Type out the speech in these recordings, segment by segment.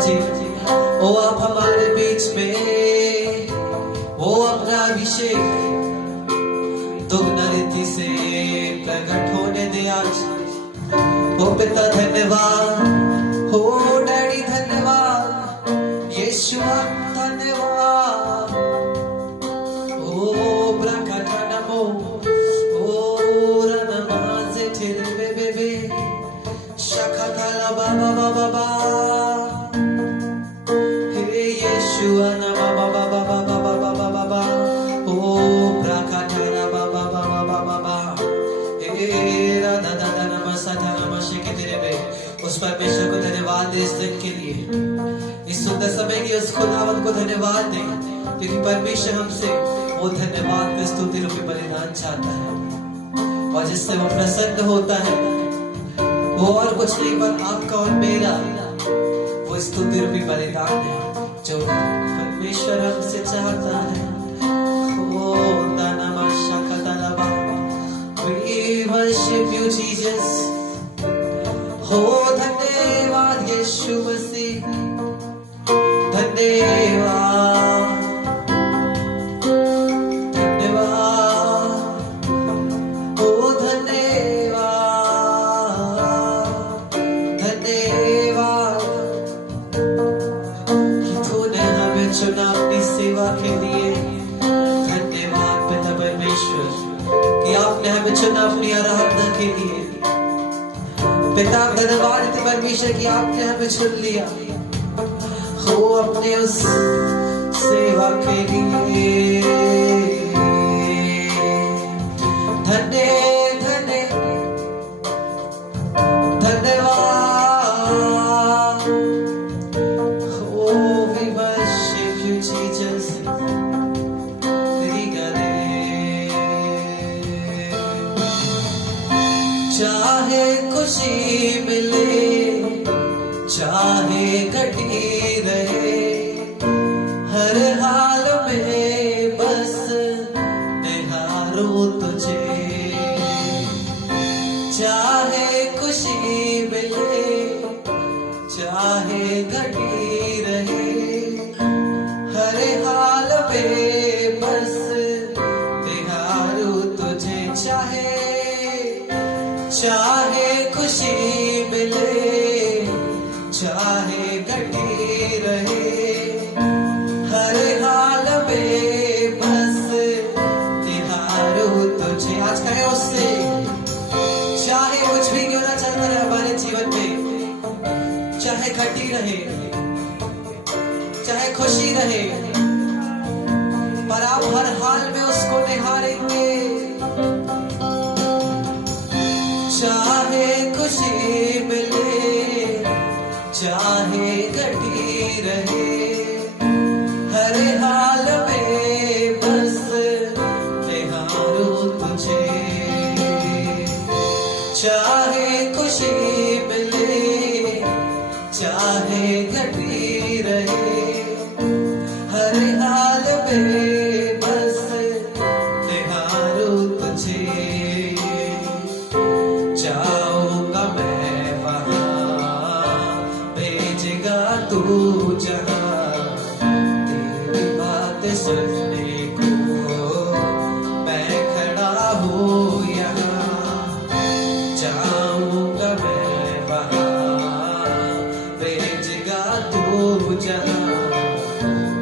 जी, ओ आप हमारे बीच में वो अपना अभिषेक दुगना रीति से प्रकट होने दे आज। ओ पिता धन्यवाद, हो डैडी धन्यवाद, यीशु धन्यवाद, ओ ब्रकटा नमो, ओ रनमाज़े ठिरबे बेबे शखतला बाबा बाबा बाबा, हे यीशु ना बाबा बाबा बाबा बाबा बाबा, ओ ब्रकटा बाबा बाबा बाबा बाबा, हे राधा दादा नमस्ता नमस्ते तेरे बे। उस परमेश्वर को धन्यवाद दे इस दिन के लिए, इस सुंदर समय के उस खुदावंत को धन्यवाद दे, क्योंकि परमेश्वर हमसे वो धन्यवाद का स्तुति रूपी बलिदान चाहता है, और जिससे वो प्रसन्न होता है वो और कुछ नहीं पर आपका और मेरा वो स्तुति रूपी बलिदान है जो परमेश्वर हमसे चाहता है। ओ नमः शक्तलबा, we worship you Jesus। हो धन्यवाद यीशु मसीह, धन्यवाद धन्यवाद, हो धन्यवाद धन्यवाद कि तूने हमें चुना अपनी सेवा के लिए। धन्यवाद पिता परमेश्वर कि आपने हमें चुना अपनी आराधना के लिए। पिता धन्यवाद है परमेश्वर कि आपने हमें चुन लिया हो अपने उस सेवा के लिए। धन्य धन्य धन्यवाद, हो we worship you Jesus। चाहे खुशी मिले चाहे घटी रहे, हर हाल में बस निहारो तुझे। चाहे खुशी मिले चाहे घटी रहे, हर हाल में बस निहारो तुझे। चाहे खुशी मिले चाहे घटी रहे, हर हाल में बस निहारो तुझे। आज कहे उससे, चाहे कुछ भी क्यों ना चलता रहे हमारे जीवन में, चाहे घटी रहे चाहे खुशी रहे, पर आप हर हाल में उसको निहारेंगे। चाहे खुशी मिले चाहे घटी रहे, हर हाल में बस निहारो तुझे। चाहे खुशी मिले चाहे घटी रहे, हर हाल में बस निहारो तुझे। जाऊंगा मैं वहां, भेजेगा तू जहां, तेरी बात सुनने को मैं खड़ा हूँ यहाँ। जाऊंगा मैं वहां, भेजेगा तू जहां,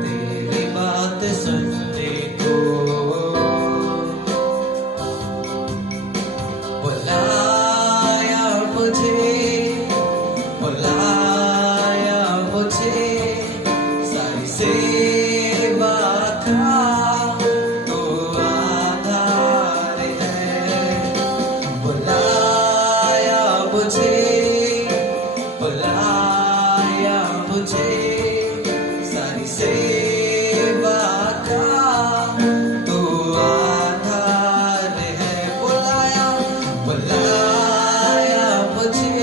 तेरी बात सुनने को। बुलाया मुझे सारी सेवा का तो आधार है। बुलाया मुझे सारी सेवा का तो आधार है। बुलाया मुझे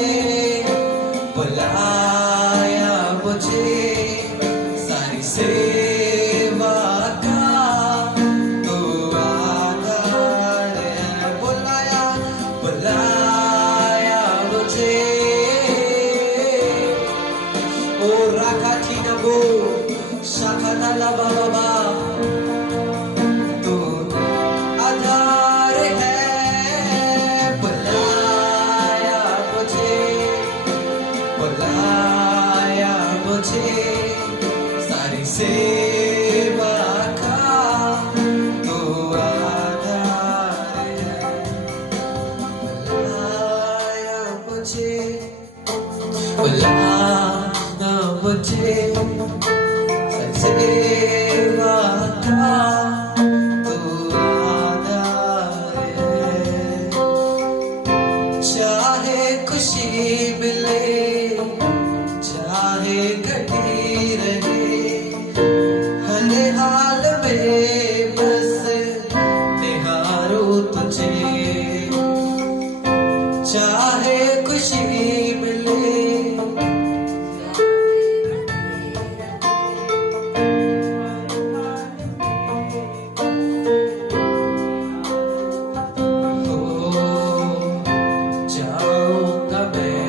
सारी सेवा का तो आधार है। बुलाया मुझे ओ राकाटीना बो शाखादाला बाबा तू आधार है बुलाया मुझे सारी सेवा का तू आधार है बुलाया मुझे सेवा का तू आधार है चाहे खुशी मिले चाहे घटी रहे हर हाल में बस निहारो तुझे चाहे खुशी मिले जाऊंगा मैं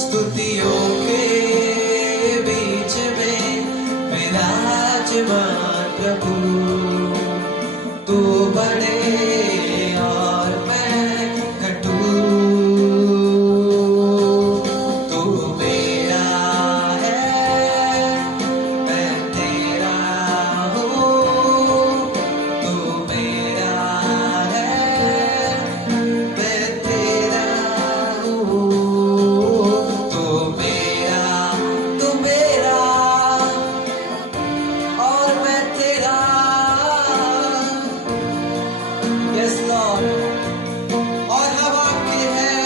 स्तुतियों के बीच में विराजमान प्रभु तू बड़े और मैं घटू तू मेरा है मैं तेरा हूँ तू मेरा है मैं तेरा हूँ और मैं तेरा Yes Lord और हम आपके हैं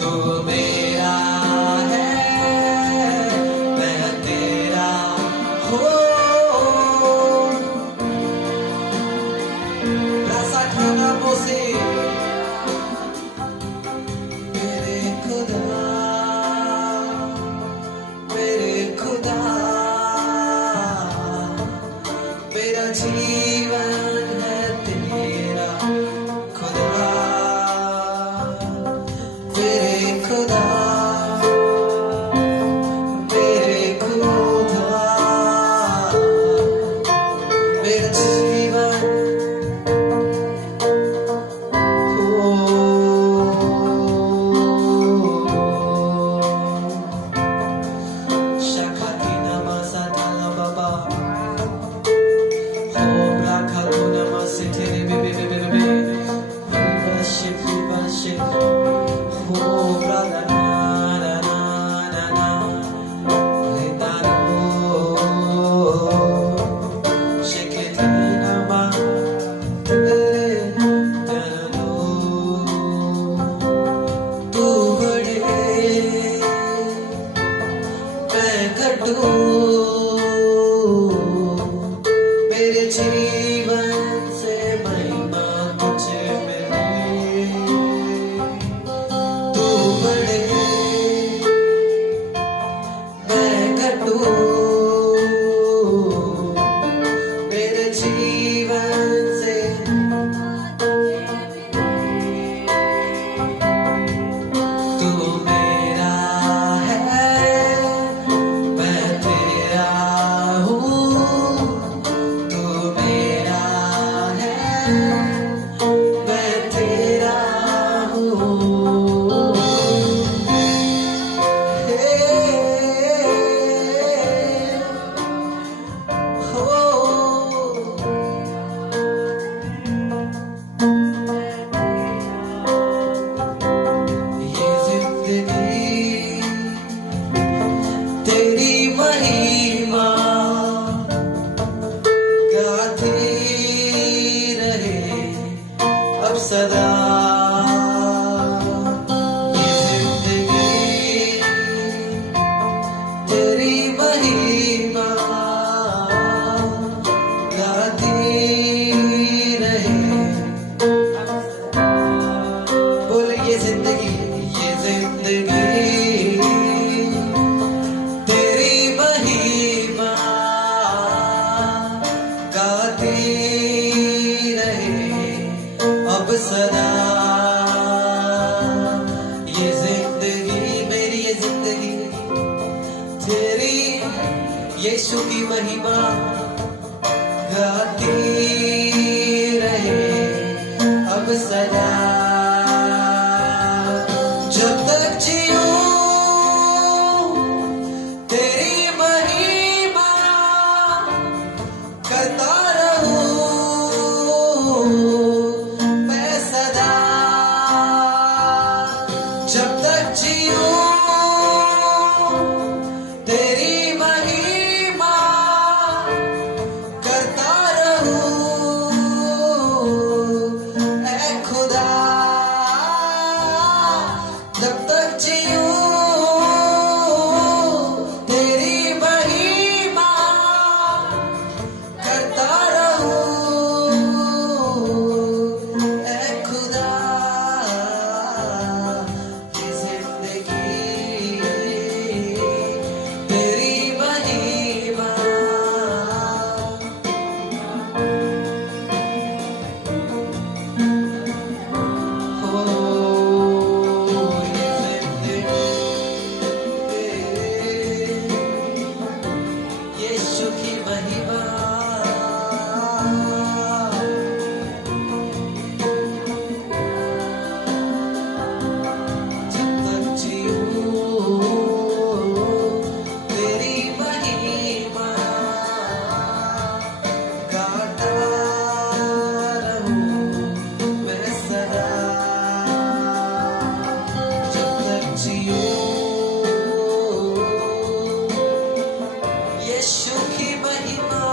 तू मेरा है मैं तेरा हूँ रसा खाना मोसे मेरे खुदा मेरा जीवन है तेरा खुदा मेरे खुदा मेरे खुदा यीशु की महिमा गाती रहे अब सदा। जब तक जीऊं तेरी महिमा करता रहूं मैं सदा। जब तक जीऊं तेरी महिमा करता रहूं ऐ खुदा। जब तक जीऊं तेरी महिमा करता रहूं ऐ खुदा। ये जिंदगी तेरी महिमा। हो ये जिंदगी यीशु की महिमा। जब तक जीऊं तेरी महिमा गाता रहूं मैं सदा। जब तक जीऊं यीशु की महिमा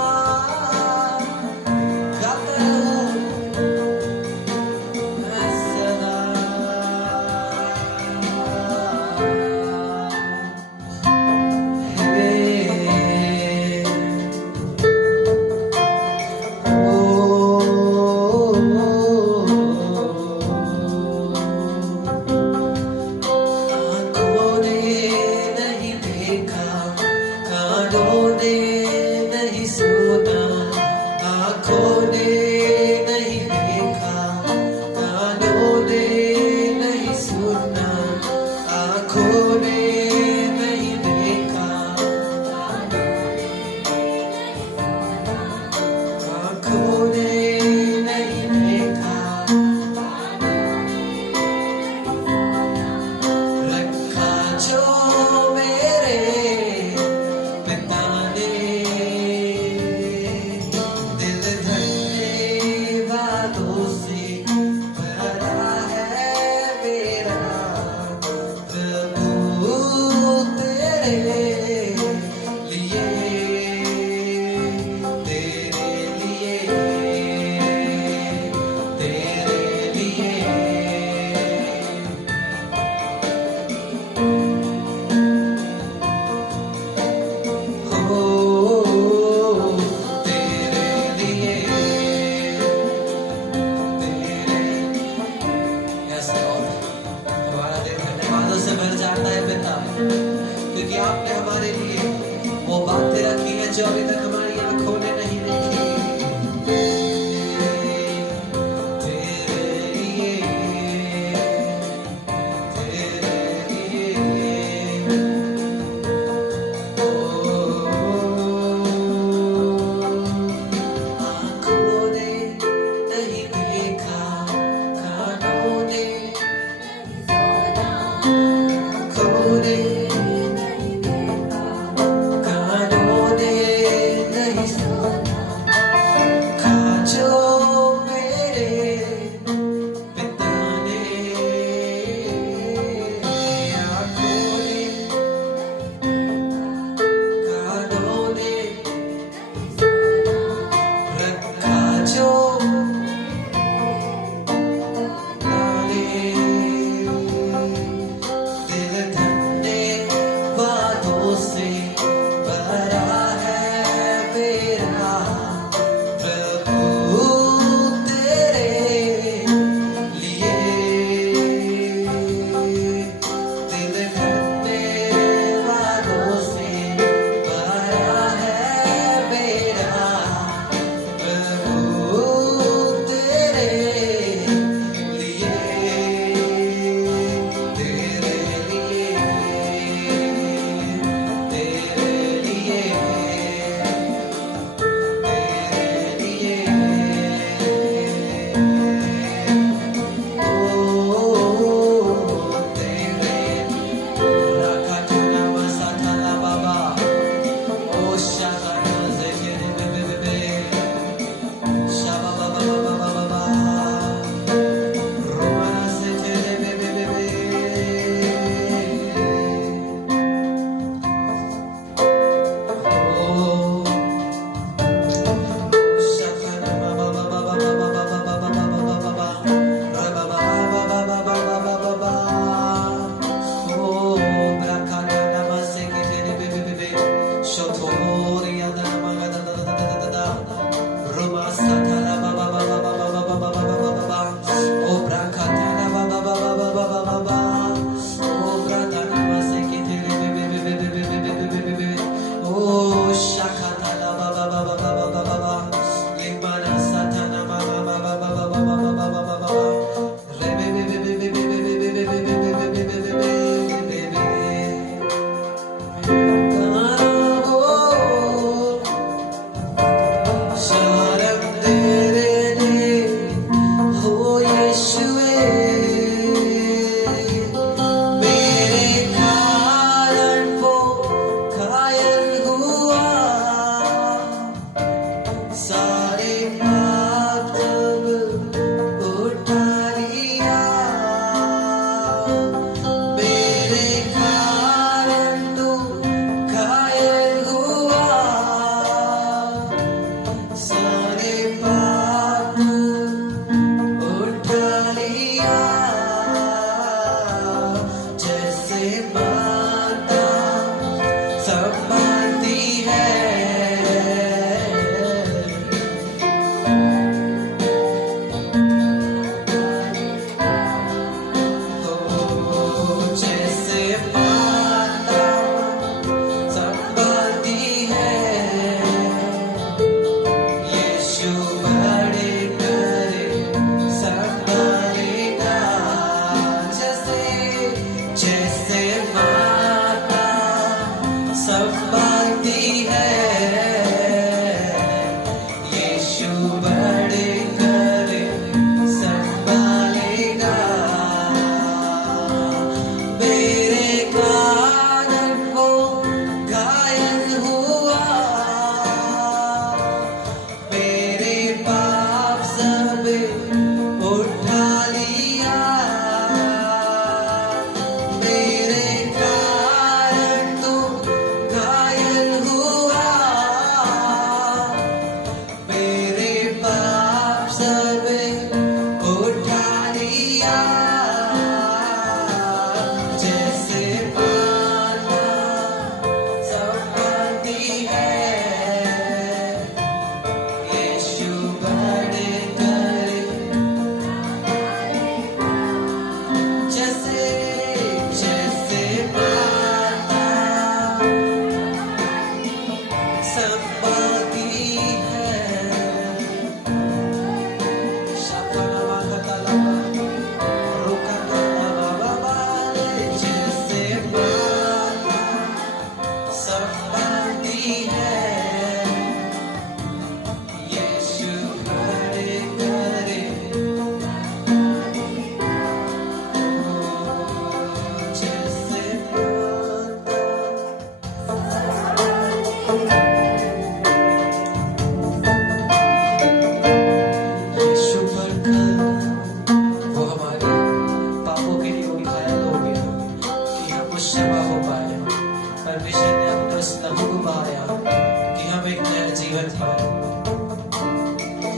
जीवन पर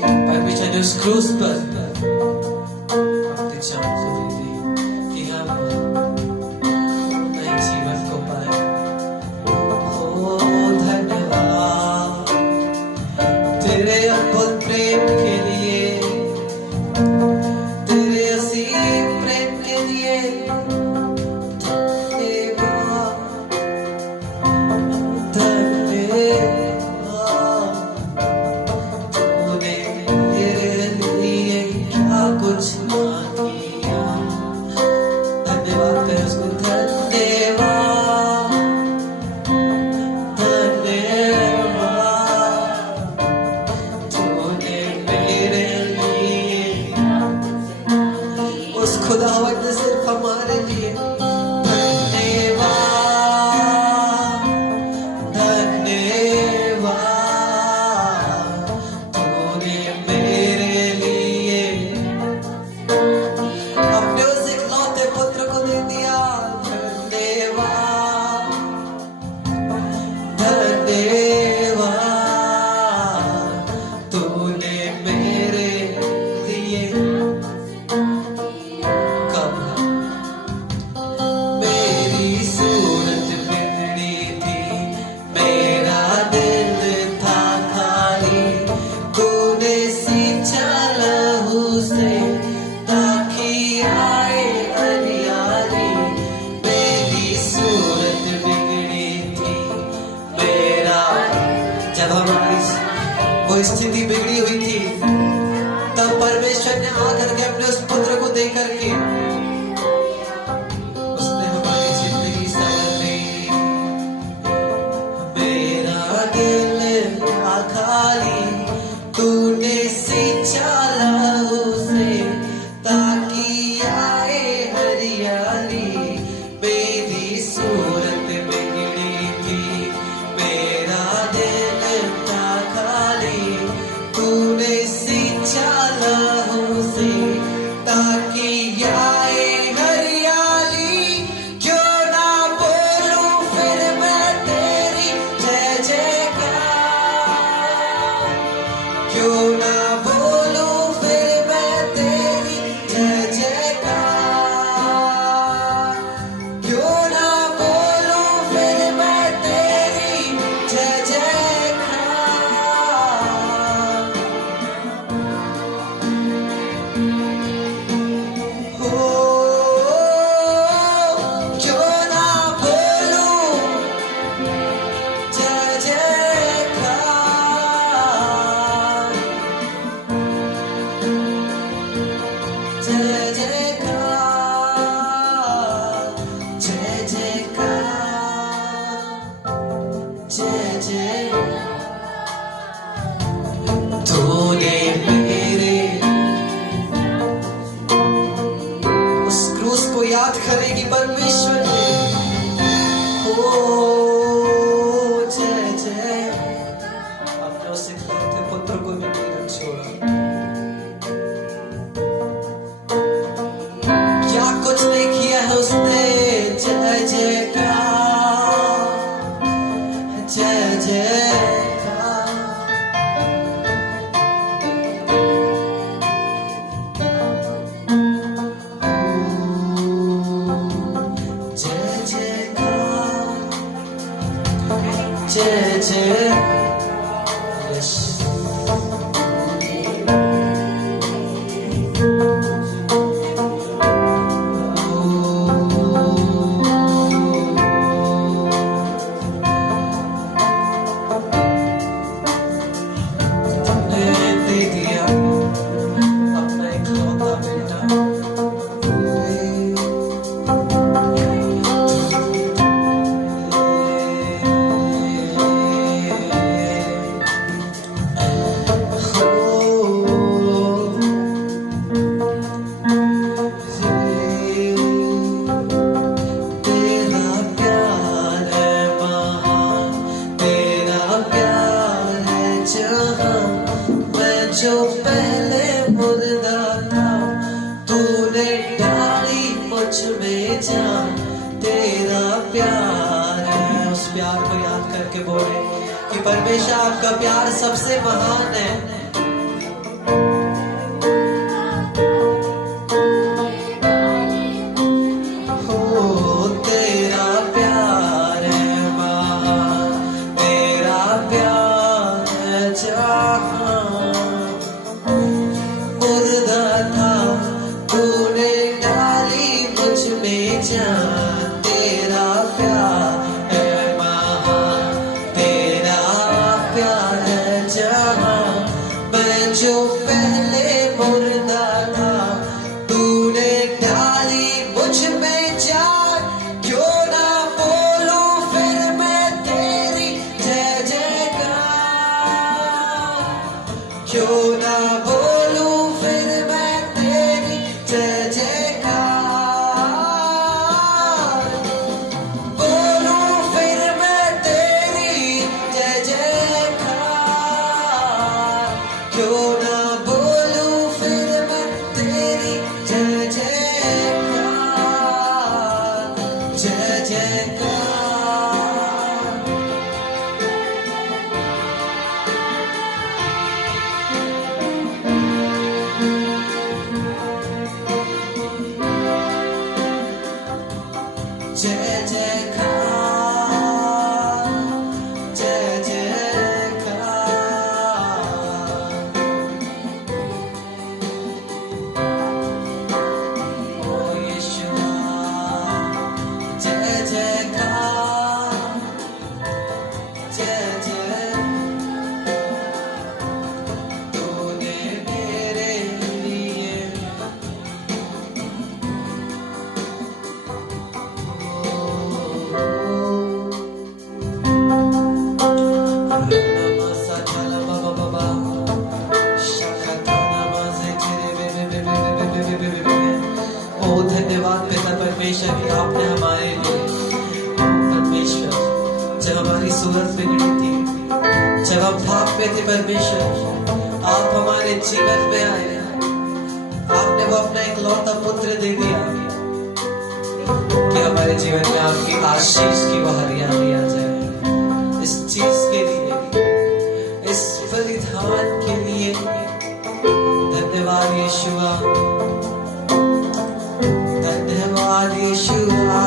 परमेश्वर ने उस क्रूस पर अपनी जान को दे दी कि हम नए जीवन को पाए। ओ धन्यवाद तेरे अद्भुत प्रेम के लिए, तेरे असीम प्रेम के लिए। खुदावंद ने सिर्फ हमारे लिए धन्यवाद, धन्यवाद तूने मेरे लिए अपने उस इकलौते पुत्र को दे दिया। धन्यवाद, धन्यवाद तूने मेरे लिए। जब हमारी वो स्थिति बिगड़ी हुई थी, तब परमेश्वर ने आकर के अपने उस पुत्र को दे करके उसने हमारी जिंदगी संवर दी। मेरा दिल था खाली, तूने सींचा लहू से ताकि आए हरियाली। मेरी सूरत बिगड़ी थी, मेरा दिल था खाली, तूने सींचा लहू से ताकि आए हरियाली। क्यों ना बोलूं फिर मैं तेरी जय जयकार, क्यों ना बोलूं फिर मैं तेरी जय जयकार, क्यों ना बोलूं फिर मैं तेरी जय जयकार। हो क्यों ना बोलूं जय जयकार, जय जयकार, जय जयकार, जय जय। तूने मेरे उस क्रूस को याद करेगी परमेश्वर ने। ओ जय जय, अपने उस इकलौते पुत्र को भी नहीं छोड़ा। क्या कुछ नहीं किया है उसने। जय जयकार, जय जयकार, जय जयकार, जय जय। यस दे दिया अपना इकलौता बेटा। तेरा प्यार है महान, तेरा प्यार है जहां। मैं जो पहले मुर्दा था, तूने डाली मुझ में जान। तेरा प्यार है। उस प्यार को याद करके बोले कि परमेश्वर आपका प्यार सबसे महान है। जो पहले मुर्दा था तूने डाली मुझ में जान, क्यों ना बोलूं फिर मैं तेरी जय जयकार, क्यों ना बोलूं फिर मैं तेरी जय जयकार, बोलूं फिर मैं तेरी जय जयकार, क्यों ना बोलूं फिर मैं तेरी जय जयकार, जय जयकार। जय जयकार, जय जयकार। ओ यीशुआ जय जयकार, जय जय। तूने मेरे लिए ओ धन्यवाद पिता परमेश्वर कि आपने हमारे लिए परमेश्वर जब हमारी सूरत बिगड़ी थी, जब हम पाप में थे परमेश्वर, आप हमारे जीवन में आए, आपने वो अपना एक लौता पुत्र दे दिया कि हमारे जीवन में आपकी आशीष की वो हरियाली आ जाए। इस चीज के लिए, इस बलिदान के लिए धन्यवाद यीशुआ, धन्यवाद यीशुआ।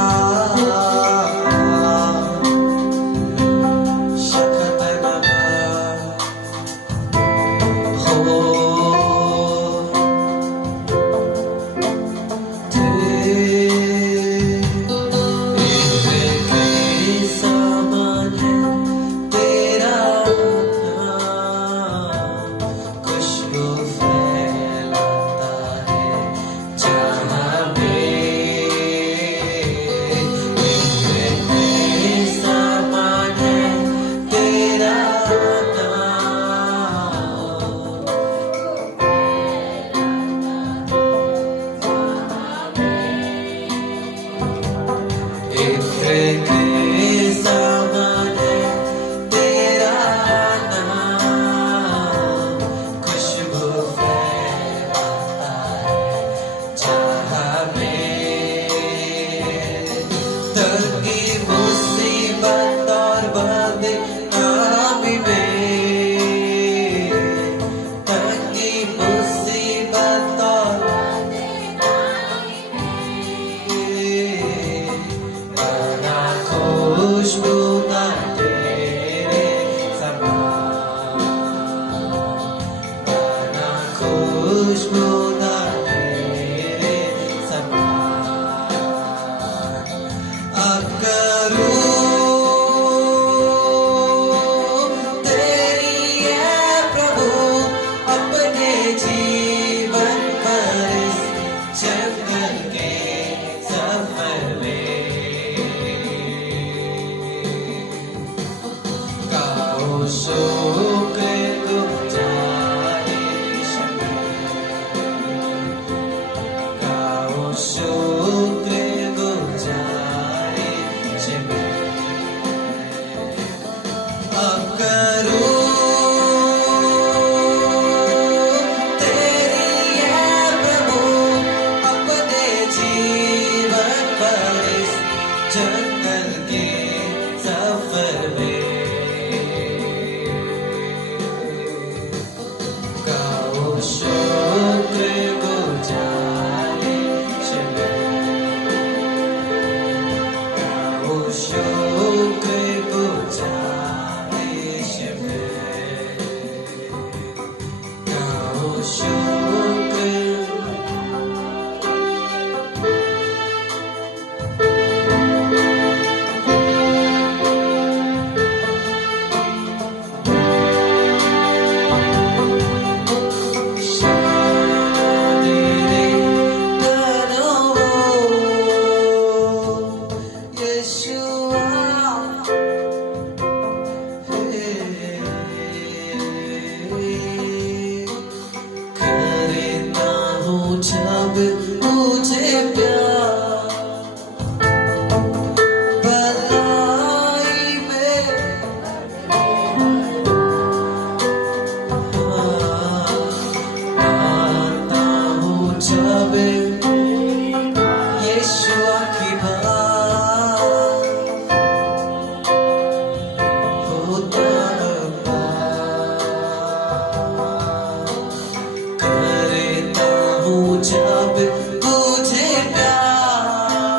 तेरा शुक्रगुजार गाओ शुक्रगुजार गाओ शुक्र जब मुझे प्यार भलाई में आता हूँ जब यीशुआ की बात होता जब तुझे प्यार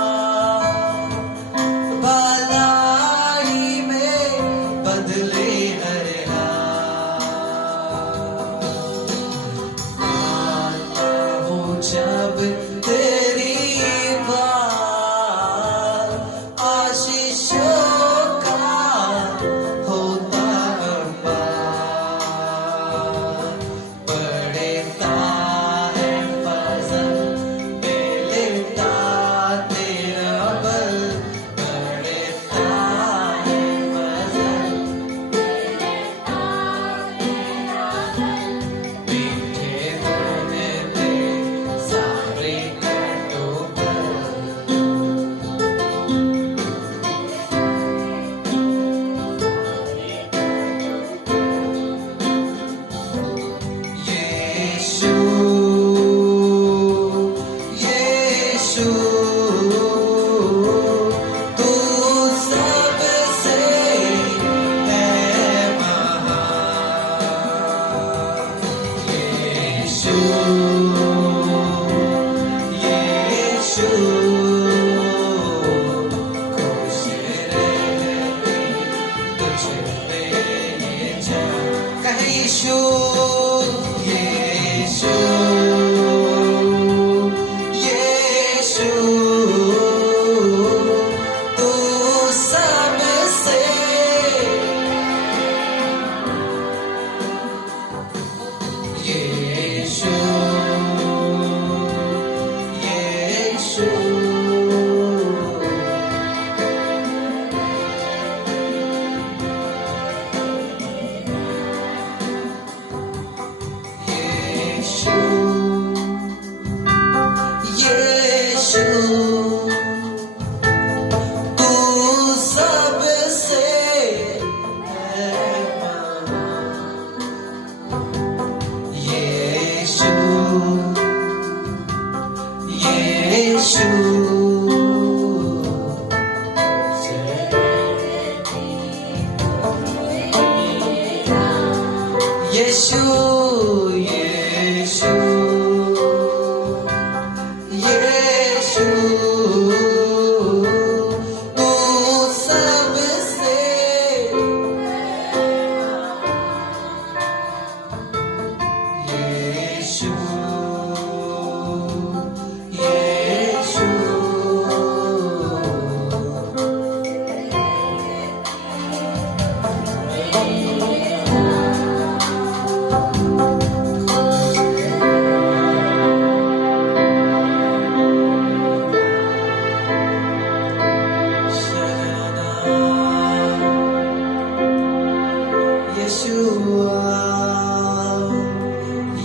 भलाई में बदले हर हाल आता हूँ जब तेरी बात आशीषों का होता अंबार बढ़ता यीशु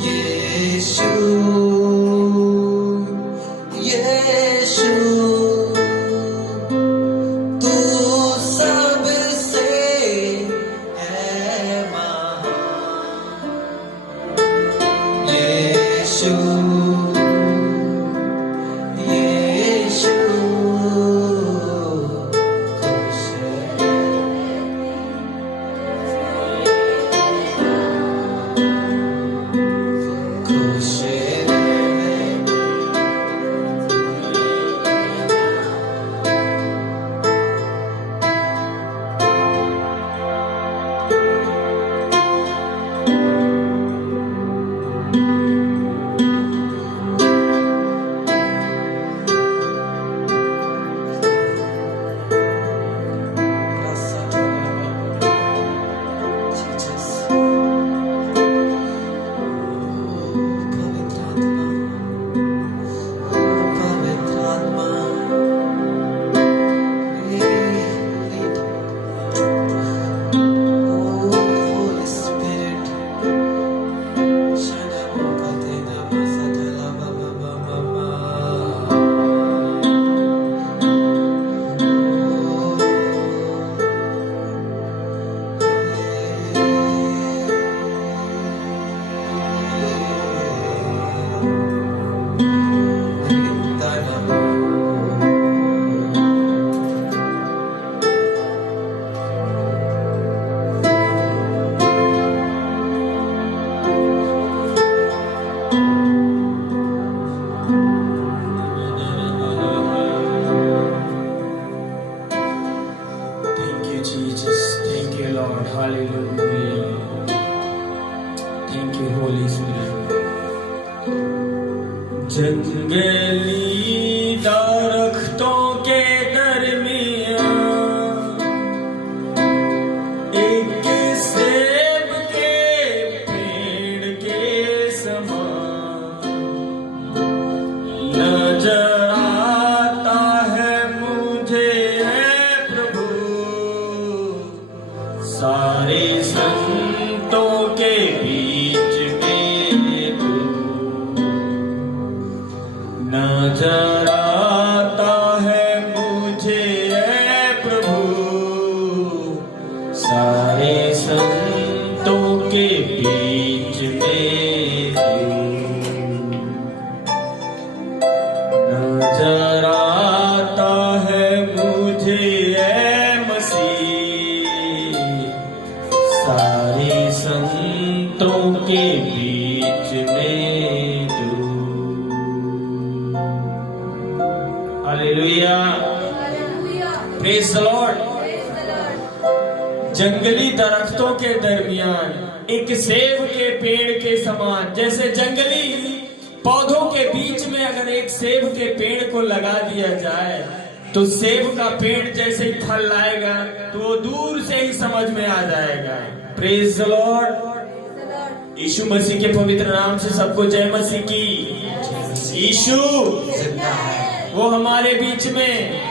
यीशु यीशु तू सबसे यीशु यीशु Thank you, Holy Spirit. जंगली दरख्तों के दरमियां एक सेब के पेड़ के समान नजर आता है मुझे प्रभु, सारे संतों के बीच में तू नजर आता है मुझे प्रभु, सारे संतों के बीच में तू नजर आता है मुझे मसीह, सारे संतों के बीच में तू। Hallelujah, praise the Lord. जंगली दरख्तों के दरमियान एक सेब के पेड़ के समान, जैसे जंगली पौधों के बीच में अगर एक सेब के पेड़ को लगा दिया जाए तो सेब का पेड़ जैसे ही फल लाएगा तो वो दूर से ही समझ में आ जाएगा। Praise the lord. Yeshu Masih के पवित्र नाम से सबको जय मसीह की। यीशु जिंदा है, वो हमारे बीच में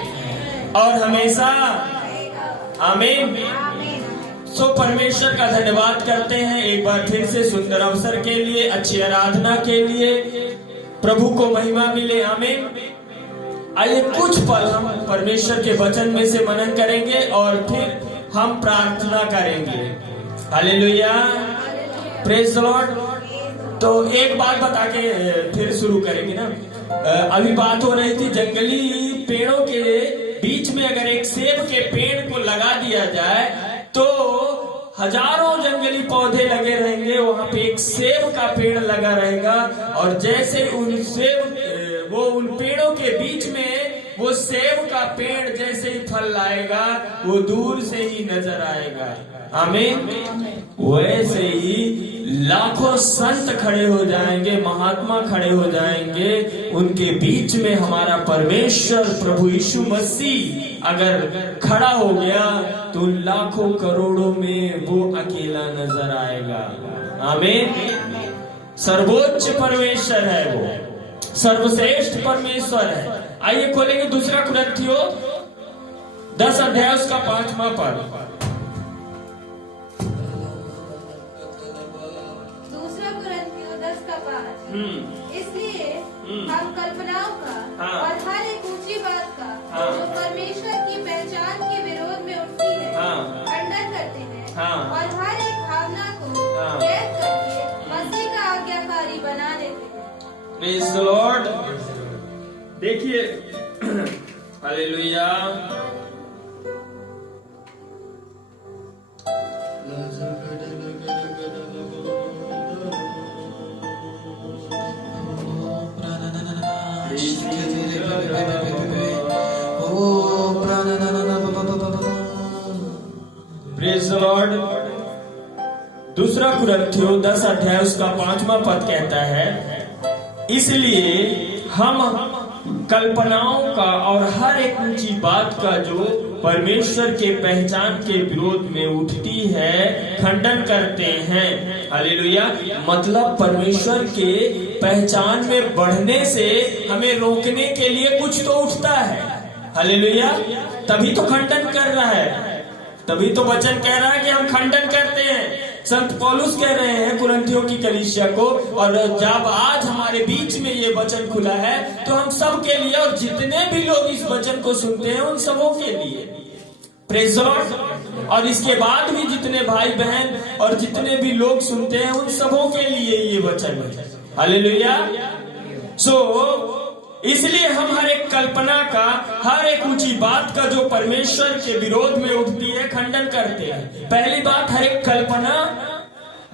और हमेशा। आमीन। सो परमेश्वर का धन्यवाद करते हैं एक बार फिर से सुंदर अवसर के लिए, अच्छी आराधना के लिए। प्रभु को महिमा मिले। आमीन। आइए कुछ पल हम परमेश्वर के वचन में से मनन करेंगे और फिर हम प्रार्थना करेंगे। Hallelujah, praise the Lord. तो एक बात बता के फिर शुरू करेंगे ना। अभी बात हो रही थी जंगली पेड़ों के बीच में अगर एक सेब के पेड़ को लगा दिया जाए तो हजारों जंगली पौधे लगे रहेंगे, वहां पे एक सेब का पेड़ लगा रहेगा और जैसे उन सेब वो उन पेड़ों के बीच में वो सेब का पेड़ जैसे ही फल लाएगा वो दूर से ही नजर आएगा। आमीन। वैसे ही लाखों संत खड़े हो जाएंगे, महात्मा खड़े हो जाएंगे, उनके बीच में हमारा परमेश्वर प्रभु यीशु मसीह अगर खड़ा हो गया तो लाखों करोड़ों में वो अकेला नजर आएगा। आमीन। सर्वोच्च परमेश्वर है, वो सर्वश्रेष्ठ परमेश्वर है। आइए खोलेंगे दूसरा कुरिन्थियों 10 अध्याय उसका 5वां पद। दूसरा कुरिन्थियों 10 का 5। इसलिए हम कल्पनाओं का और हर एक ऊंची बात का जो परमेश्वर की पहचान के विरोध में उठती है खंडन करते हैं और हर एक भावना को कैद करके मसीह का आज्ञाकारी बना देते हैं। Praise the Lord. देखिए, हालेलुया। Praise the Lord. दूसरा कुरिन्थियों 10 अध्याय उसका 5वां पद कहता है, इसलिए हम कल्पनाओं का और हर एक ऊंची बात का जो परमेश्वर के पहचान के विरोध में उठती है खंडन करते हैं। हालेलुया। मतलब परमेश्वर के पहचान में बढ़ने से हमें रोकने के लिए कुछ तो उठता है। हालेलुया। तभी तो खंडन कर रहा है, तभी तो वचन कह रहा है कि हम खंडन करते हैं। संत पौलुस कह रहे हैं कुरिन्थियों की कलीसिया को, और जब आज हमारे बीच में ये वचन खुला है तो हम सब के लिए और जितने भी लोग इस वचन को सुनते हैं उन सबों के लिए। Praise the Lord. और इसके बाद भी जितने भाई बहन और जितने भी लोग सुनते हैं उन सबों के लिए ये वचन है। हालेलुया। इसलिए हम हर एक कल्पना का, हर एक ऊंची बात का जो परमेश्वर के विरोध में उठती है खंडन करते हैं। पहली बात, हर एक कल्पना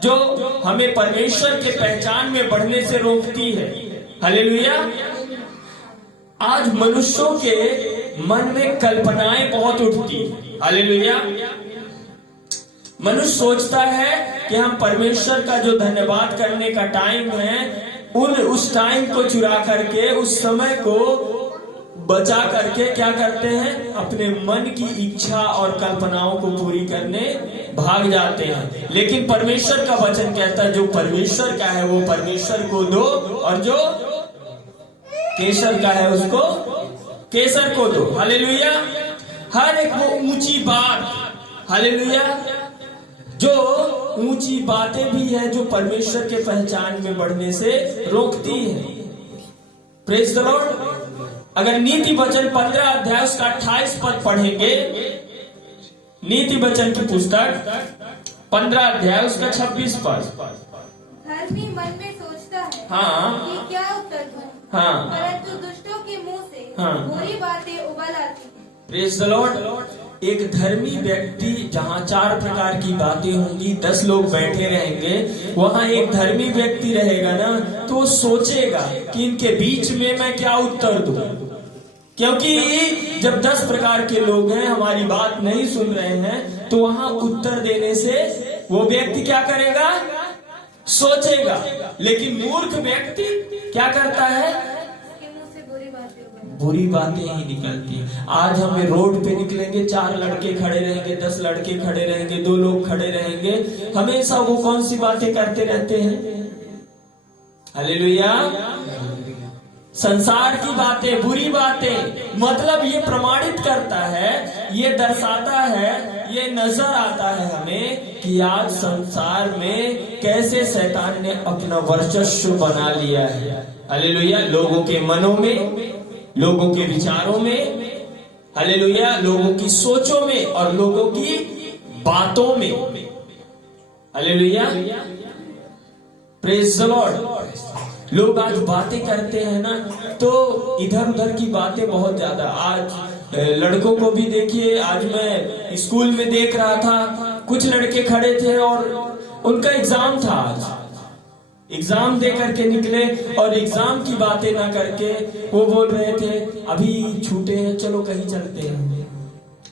जो हमें परमेश्वर के पहचान में बढ़ने से रोकती है। हालेलुया। आज मनुष्यों के मन में कल्पनाएं बहुत उठती है। हालेलुया। मनुष्य सोचता है कि हम परमेश्वर का जो धन्यवाद करने का टाइम है उस टाइम को चुरा करके, उस समय को बचा करके क्या करते हैं, अपने मन की इच्छा और कल्पनाओं को पूरी करने भाग जाते हैं। लेकिन परमेश्वर का वचन कहता है जो परमेश्वर का है वो परमेश्वर को दो, और जो केसर का है उसको केसर को दो। हालेलुया। हर एक वो ऊंची बात, हालेलुया, जो ऊंची बातें भी है जो परमेश्वर के पहचान में बढ़ने से रोकती है। Praise the Lord. अगर नीति वचन 15 अध्याय उसका 28 पद पढ़ेंगे, नीति वचन की पुस्तक 15 अध्याय उसका 26 पद। धर्मी मन में सोचता है हाँ, कि क्या उत्तर दूं, हाँ, परंतु दुष्टों के मुंह से हाँ, बुरी बातें उबल आती हैं। Praise the Lord. एक धर्मी व्यक्ति जहाँ 4 प्रकार की बातें होंगी, 10 लोग बैठे रहेंगे, वहाँ एक धर्मी व्यक्ति रहेगा ना, तो वो सोचेगा कि इनके बीच में मैं क्या उत्तर दूं। क्योंकि जब 10 प्रकार के लोग हैं, हमारी बात नहीं सुन रहे हैं, तो वहाँ उत्तर देने से वो व्यक्ति क्या करेगा, सोचेगा। लेकिन मूर्ख व्यक्ति क्या करता है, बुरी बातें ही निकलती हैं। आज हमें रोड पे निकलेंगे, 4 लड़के खड़े रहेंगे, 10 लड़के खड़े रहेंगे, 2 लोग खड़े रहेंगे, हमेशा वो कौन सी बातें करते रहते हैं, हालेलुया, संसार की बातें, बुरी बातें। मतलब ये प्रमाणित करता है, ये दर्शाता है, ये नजर आता है हमें कि आज संसार में कैसे शैतान ने अपना वर्चस्व बना लिया है। हालेलुया। लोगों के मनों में, लोगों के विचारों में, हालेलुया, लोगों की सोचों में और लोगों की बातों में। हालेलुया। Praise the Lord. लोग आज बातें करते हैं ना, तो इधर उधर की बातें बहुत ज्यादा। आज लड़कों को भी देखिए, आज मैं स्कूल में देख रहा था, कुछ लड़के खड़े थे और उनका एग्जाम था। आज एग्जाम दे करके निकले और एग्जाम की बातें ना करके वो बोल रहे थे अभी छूटे हैं, चलो कहीं चलते हैं।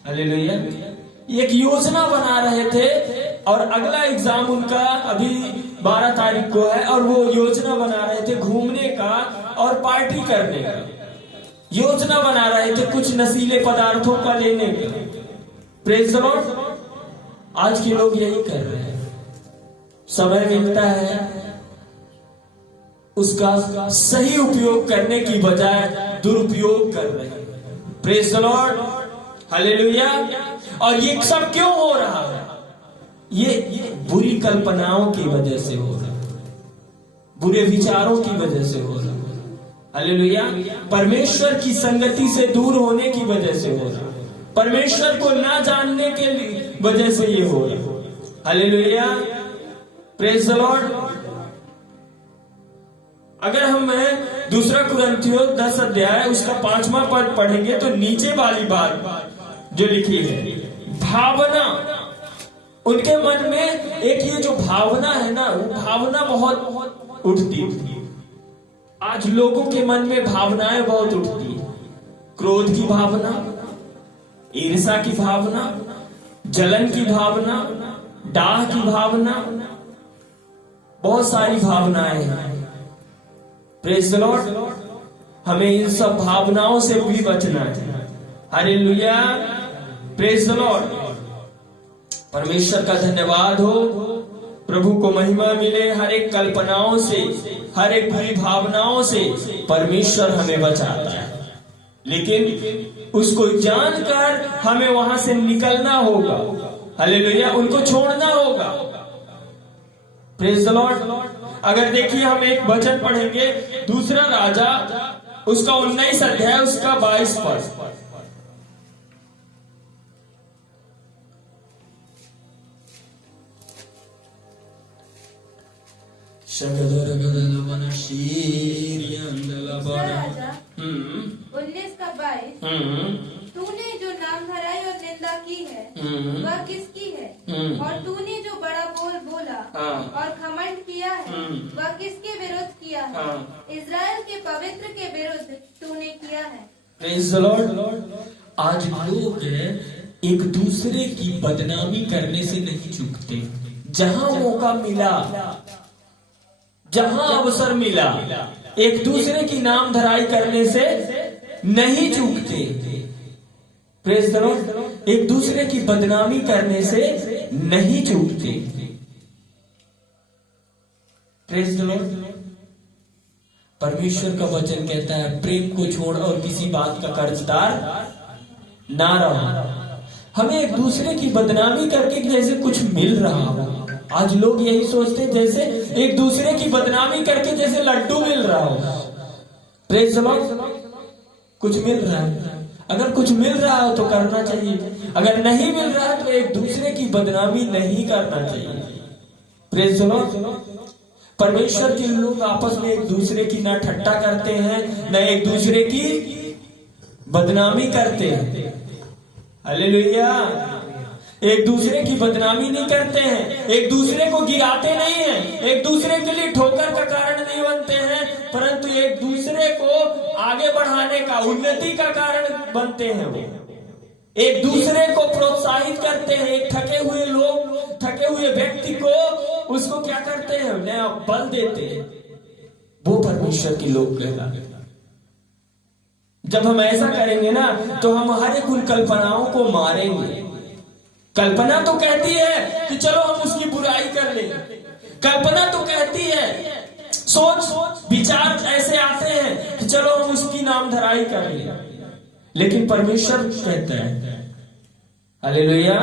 हालेलुया। एक योजना बना रहे थे और अगला एग्जाम उनका अभी 12 तारीख को है, और वो योजना बना रहे थे घूमने का और पार्टी करने का। योजना बना रहे थे कुछ नशीले पदार्थों का लेने का। Praise the Lord. आज के लोग यही कर रहे हैं। समय मिलता है, उसका सही उपयोग करने की बजाय दुरुपयोग कर रहे हैं। Praise the Lord. हालेलुया। और ये सब क्यों हो रहा है? ये बुरी कल्पनाओं की वजह से हो रहा है, बुरे विचारों की वजह से हो रहा है। हालेलुया। परमेश्वर की संगति से दूर होने की वजह से हो रहा है, परमेश्वर को ना जानने के वजह से ये हो रहा है। हालेलुया। Praise the Lord. अगर हम 2 कुरिन्थियों 10 अध्याय उसका 5वां पद पढ़ेंगे तो नीचे वाली बात जो लिखी है, भावना, उनके मन में एक ये जो भावना है ना, वो भावना बहुत उठती थी। आज लोगों के मन में भावनाएं बहुत उठती है। क्रोध की भावना, ईर्ष्या की भावना, जलन की भावना, डाह की भावना, बहुत सारी भावनाएं हैं। Praise the Lord. हमें इन सब भावनाओं से भी बचना है। हालेलुया। Praise the Lord. परमेश्वर का धन्यवाद हो, प्रभु को महिमा मिले। हर एक कल्पनाओं से, हर एक बुरी भावनाओं से परमेश्वर हमें बचाता है, लेकिन उसको जानकर हमें वहां से निकलना होगा। हालेलुया। उनको छोड़ना होगा। Praise the Lord. अगर देखिए हम एक वचन पढ़ेंगे, 2 राजा उसका 19 अध्याय उसका 22 पद। राजा 19 का 22। तूने जो नाम धराई और निंदा की है वह किसकी है? और तूने जो बड़ा बोल बोला और घमंड किया है वह किसके विरुद्ध किया है? इज़राइल के पवित्र के विरुद्ध तूने किया है। Praise the Lord. आज लोग एक दूसरे की बदनामी करने से नहीं चूकते। जहां मौका मिला, जहां अवसर मिला, एक दूसरे की नाम धराई करने से नहीं चूकते। Praise the Lord. एक दूसरे की बदनामी करने से नहीं चूकते। Praise the Lord. परमेश्वर का वचन कहता है प्रेम को छोड़ और किसी बात का कर्जदार ना रहो। हमें एक दूसरे की बदनामी करके जैसे कुछ मिल रहा हो। आज लोग यही सोचते हैं जैसे एक दूसरे की बदनामी करके जैसे लड्डू मिल रहा हो। Praise the Lord. कुछ मिल रहा है, अगर कुछ मिल रहा हो तो करना चाहिए, अगर नहीं मिल रहा है तो एक दूसरे की बदनामी नहीं करना चाहिए। Praise the Lord. परमेश्वर के लोग आपस में एक दूसरे की ना ठट्टा करते हैं, न एक दूसरे की बदनामी करते हैं। हालेलुया। एक दूसरे की बदनामी नहीं करते हैं, एक दूसरे को गिराते नहीं हैं, एक दूसरे के लिए ठोकर का कारण नहीं बनते हैं, परंतु एक दूसरे को आगे बढ़ाने का, उन्नति का कारण बनते हैं। वो एक दूसरे को प्रोत्साहित करते हैं। एक थके हुए लोग, थके हुए व्यक्ति को उसको क्या करते हैं, नया बल देते हैं। वो परमेश्वर के लोग कहलाते हैं। जब हम ऐसा करेंगे ना तो हम हमारे कुल कल्पनाओं को मारेंगे। कल्पना तो कहती है कि चलो हम उसकी बुराई कर लें, कल्पना तो कहती है, सोच विचार ऐसे आते हैं कि चलो हम उसकी नाम धराई कर लें। लेकिन परमेश्वर कहता है, हालेलुया,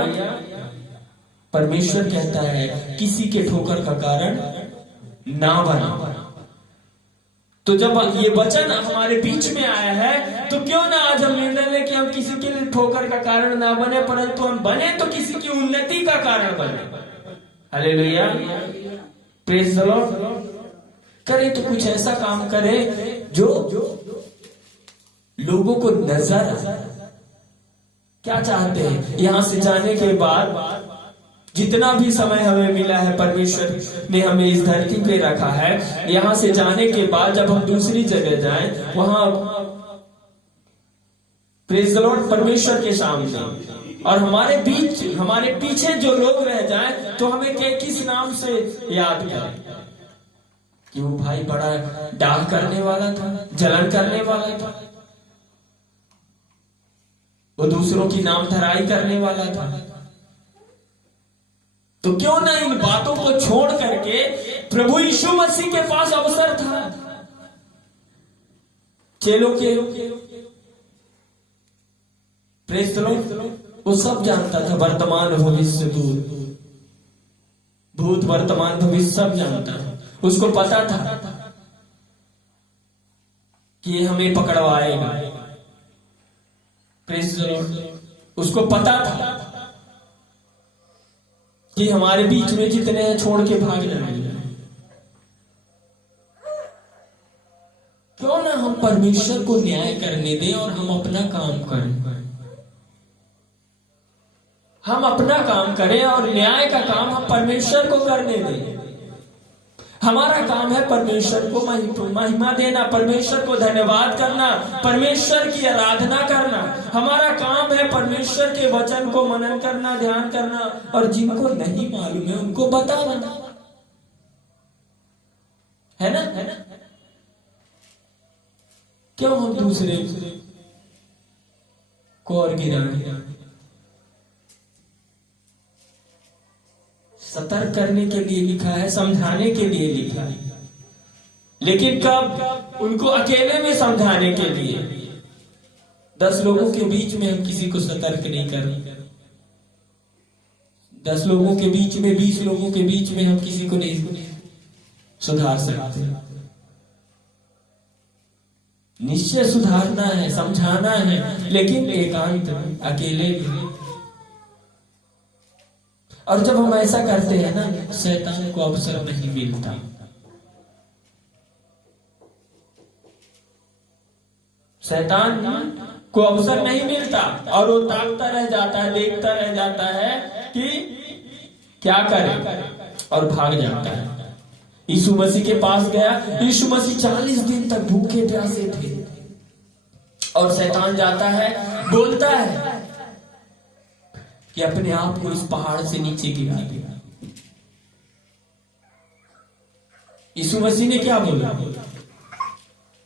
परमेश्वर कहता है किसी के ठोकर का कारण ना बना। तो जब ये वचन हमारे बीच में आया है तो क्यों ना आज हम निर्णय लें कि हम किसी के लिए ठोकर का कारण ना बने, परंतु हम बने तो किसी की उन्नति का कारण बने। हालेलुया। Praise the Lord. करें तो कुछ ऐसा काम करें जो लोगों को नजर आए। क्या चाहते हैं? यहां से जाने के बाद जितना भी समय हमें मिला है, परमेश्वर ने हमें इस धरती पे रखा है, यहां से जाने के बाद जब हम दूसरी जगह जाएं, वहां प्रेज़ द लॉर्ड परमेश्वर के सामने और हमारे बीच, हमारे पीछे जो लोग रह जाएं, तो हमें किस नाम से याद करें कि वो भाई बड़ा डाह करने वाला था, जलन करने वाला था, वो दूसरों की नाम धराई करने वाला था। तो क्यों ना इन बातों को छोड़ करके प्रभु यीशु मसीह के पास अवसर था। चेलों के प्रेज़ द लॉर्ड, वो सब जानता था, वर्तमान भविष्य, भूत वर्तमान भविष्य सब जानता था। उसको पता था कि ये हमें पकड़वाएगा। Praise the Lord. उसको पता था कि हमारे बीच में जितने हैं छोड़ के भाग जाएंगे। क्यों ना हम परमेश्वर को न्याय करने दें और हम अपना काम करें। हम अपना काम करें और न्याय का काम हम परमेश्वर को करने दें। हमारा काम है परमेश्वर को महिमा देना, परमेश्वर को धन्यवाद करना, परमेश्वर की आराधना करना। हमारा काम है परमेश्वर के वचन को मनन करना, ध्यान करना, और जिनको नहीं मालूम है उनको बताना, है ना? क्यों हम दूसरे को और गिराएं? सतर्क करने के लिए लिखा है, समझाने के लिए लिखा है, लेकिन कब? उनको अकेले में समझाने के लिए। 10 लोगों के बीच में हम किसी को सतर्क नहीं करें। 10 लोगों के बीच में, 20 लोगों के बीच में हम किसी को नहीं सुधार सकते। निश्चय सुधारना है, समझाना है, लेकिन एकांत में, अकेले में। और जब हम ऐसा करते हैं ना, शैतान को अवसर नहीं मिलता। शैतान को अवसर नहीं मिलता और वो ताकता रह जाता है, देखता रह जाता है कि क्या करे, और भाग जाता है। यीशु मसीह के पास गया, यीशु मसीह 40 दिन तक भूखे प्यासे थे, और शैतान जाता है, बोलता है, कि अपने आप को इस पहाड़ से नीचे गिरा दिया। यीशु मसीह ने क्या बोला?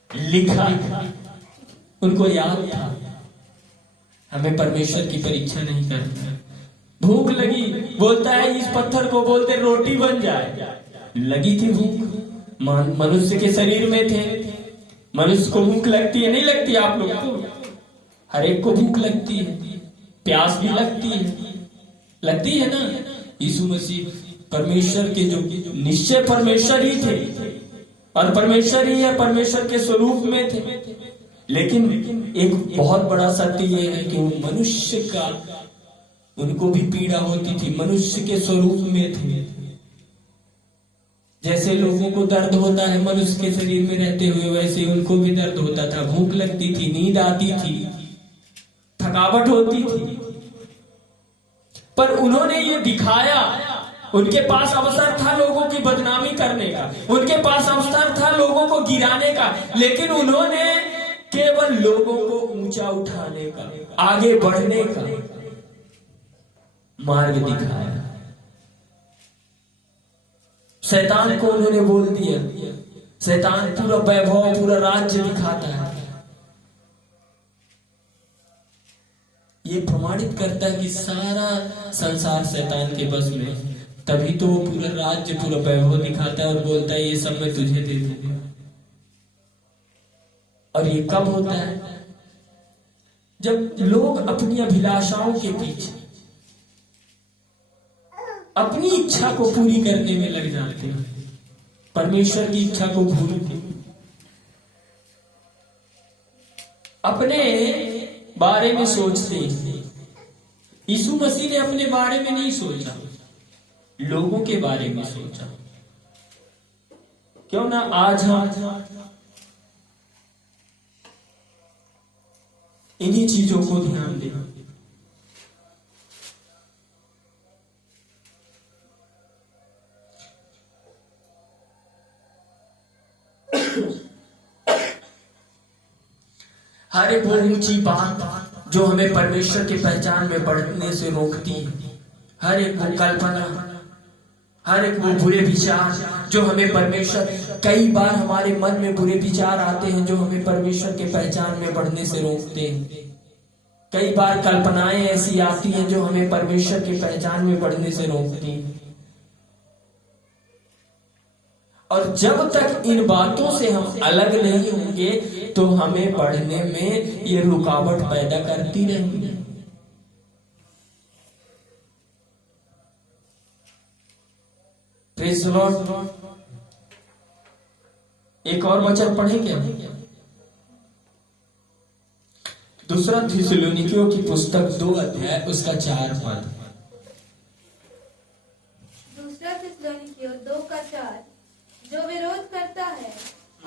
लिखा। उनको याद था हमें परमेश्वर की परीक्षा नहीं करना। भूख लगी, बोलता है इस पत्थर को बोलते रोटी बन जाए। लगी थी भूख, मनुष्य के शरीर में थे। मनुष्य को भूख लगती है, नहीं लगती आप लोग को? हर एक को भूख लगती है, प्यास भी लगती है ना। यीशु मसीह परमेश्वर के जो निश्चय परमेश्वर ही थे और परमेश्वर ही है, परमेश्वर के स्वरूप में थे, लेकिन एक बहुत बड़ा सत्य ये है कि वो मनुष्य का, उनको भी पीड़ा होती थी, मनुष्य के स्वरूप में थे। जैसे लोगों को दर्द होता है मनुष्य के शरीर में रहते हुए, वैसे उनको भी दर्द होता था। भूख लगती थी, नींद आती थी, थकावट होती थी, पर उन्होंने ये दिखाया। उनके पास अवसर था लोगों की बदनामी करने का, उनके पास अवसर था लोगों को गिराने का, लेकिन उन्होंने केवल लोगों को ऊंचा उठाने का, आगे बढ़ने का मार्ग दिखाया। शैतान को उन्होंने बोल दिया, शैतान पूरा वैभव, पूरा राज्य दिखाता है। ये प्रमाणित करता है कि सारा संसार शैतान के बस में, तभी तो वो पूरा राज्य, पूरा वैभव दिखाता है और बोलता है ये सब मैं तुझे दे दूंगा। और ये कब होता है? जब लोग अपनी अभिलाषाओं के पीछे अपनी इच्छा को पूरी करने में लग जाते हैं, परमेश्वर की इच्छा को भूलते, अपने बारे में सोचते। यीशु मसीह ने अपने बारे में नहीं सोचा, लोगों के बारे में सोचा। क्यों ना आज हम इन्हीं चीजों को ध्यान दें। हर एक वो ऊंची बात जो हमें परमेश्वर की पहचान में बढ़ने से रोकती है, हर एक वो कल्पना, हर एक वो बुरे विचार जो हमें परमेश्वर, कई बार हमारे मन में बुरे विचार आते हैं जो हमें परमेश्वर के पहचान में बढ़ने से रोकते हैं। कई बार कल्पनाएं ऐसी आती हैं जो हमें परमेश्वर की पहचान में बढ़ने से रोकती हैं। और जब तक इन बातों से हम अलग नहीं होंगे तो हमें बढ़ने में ये रुकावट पैदा करती रहेंगी। Praise the Lord. एक और वचन पढ़ेंगे, दूसरा थिस्सलुनीकियों की पुस्तक 2 अध्याय उसका 4 पद। दूसरा थिस्सलुनीकियों 2:4। जो विरोध करता है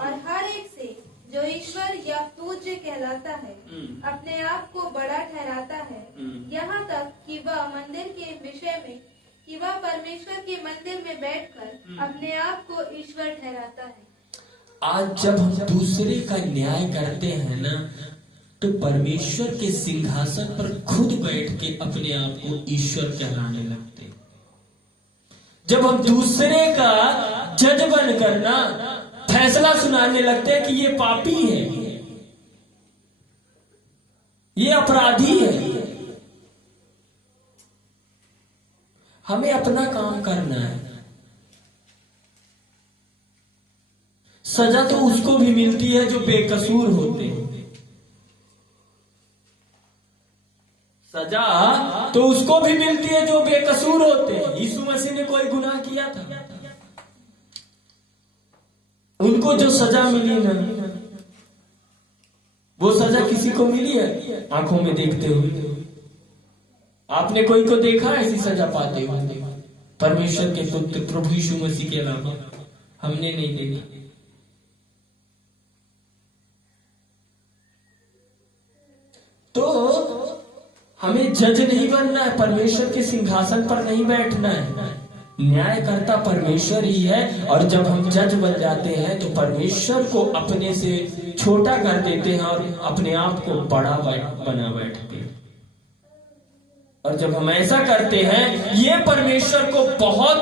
और हर एक से जो ईश्वर या पूज्य कहलाता है अपने आप को बड़ा ठहराता है, यहाँ तक कि वह मंदिर के विषय में, कि वह परमेश्वर के मंदिर में बैठकर अपने आप को ईश्वर ठहराता है। आज जब हम दूसरे का न्याय करते हैं ना, तो परमेश्वर के सिंहासन पर खुद बैठ के अपने आप को ईश्वर कहलाने लगते। जब हम दूसरे का जज बनकर ना फैसला सुनाने लगते हैं कि ये पापी है, ये अपराधी है, हमें अपना काम करना है। सजा तो उसको भी मिलती है जो बेकसूर होते हैं, सजा तो उसको भी मिलती है जो बेकसूर होते हैं। यीशु मसीह ने कोई गुनाह किया था, उनको जो सजा मिली ना, वो सजा किसी को मिली है आंखों में देखते हुए? आपने कोई को देखा ऐसी सजा पाते हुए? परमेश्वर के पुत्र प्रभु यीशु मसीह के अलावा हमने नहीं देखी। तो हमें जज नहीं बनना है, परमेश्वर के सिंहासन पर नहीं बैठना है। न्यायकर्ता परमेश्वर ही है, और जब हम जज बन जाते हैं तो परमेश्वर को अपने से छोटा कर देते हैं और अपने आप को बड़ा बना बैठते हैं। और जब हम ऐसा करते हैं, ये परमेश्वर को बहुत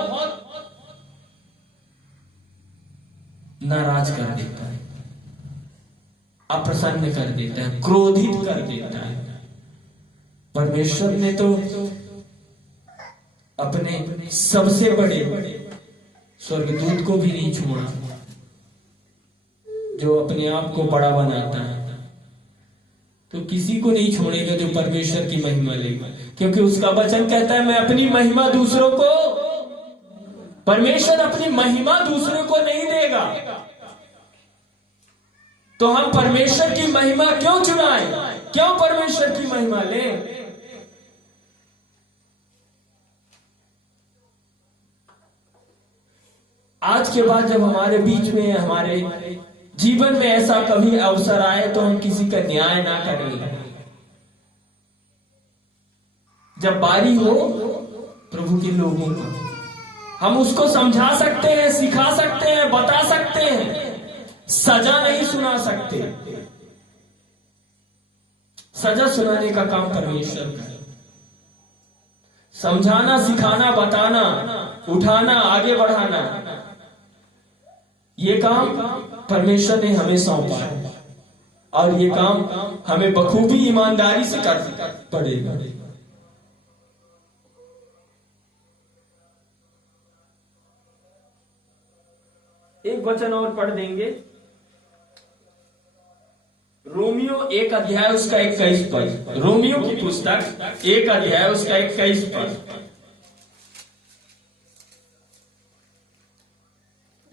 नाराज कर देता है, अप्रसन्न कर देता है, क्रोधित कर देता है। परमेश्वर ने तो अपने सबसे बड़े स्वर्गदूत को भी नहीं छोड़ा, जो अपने आप को बड़ा बनाता है, तो किसी को नहीं छोड़ेगा जो परमेश्वर की महिमा लेगा, क्योंकि उसका वचन कहता है मैं अपनी महिमा दूसरों को, परमेश्वर अपनी महिमा दूसरों को नहीं देगा। तो हम परमेश्वर की महिमा क्यों चुनाएं, क्यों परमेश्वर की महिमा लें? आज के बाद जब हमारे बीच में, हमारे जीवन में ऐसा कभी अवसर आए तो हम किसी का न्याय ना करें। जब बारी हो प्रभु के लोगों को, हम उसको समझा सकते हैं, सिखा सकते हैं, बता सकते हैं, सजा नहीं सुना सकते। सजा सुनाने का काम परमेश्वर का है। समझाना, सिखाना, बताना, उठाना, आगे बढ़ाना, ये काम परमेश्वर ने हमें सौंपा है, और ये काम हमें बखूबी ईमानदारी से करना पड़ेगा। एक वचन और पढ़ देंगे, रोमियो 1 अध्याय उसका 21 पद, रोमियो की पुस्तक 1 अध्याय उसका 21 पद।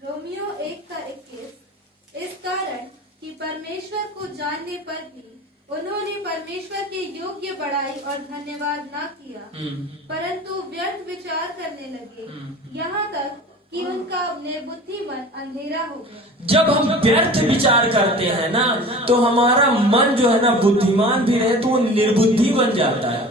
रोमियो 1 का 21, इस कारण कि परमेश्वर को जानने पर भी उन्होंने परमेश्वर के योग्य बड़ाई और धन्यवाद ना किया, परंतु व्यर्थ विचार करने लगे, यहाँ तक कि उनका निर्बुद्धि मन अंधेरा हो गया। जब हम व्यर्थ विचार करते हैं ना, तो हमारा मन जो है ना, बुद्धिमान भी रहे तो वो निर्बुद्धि बन जाता है।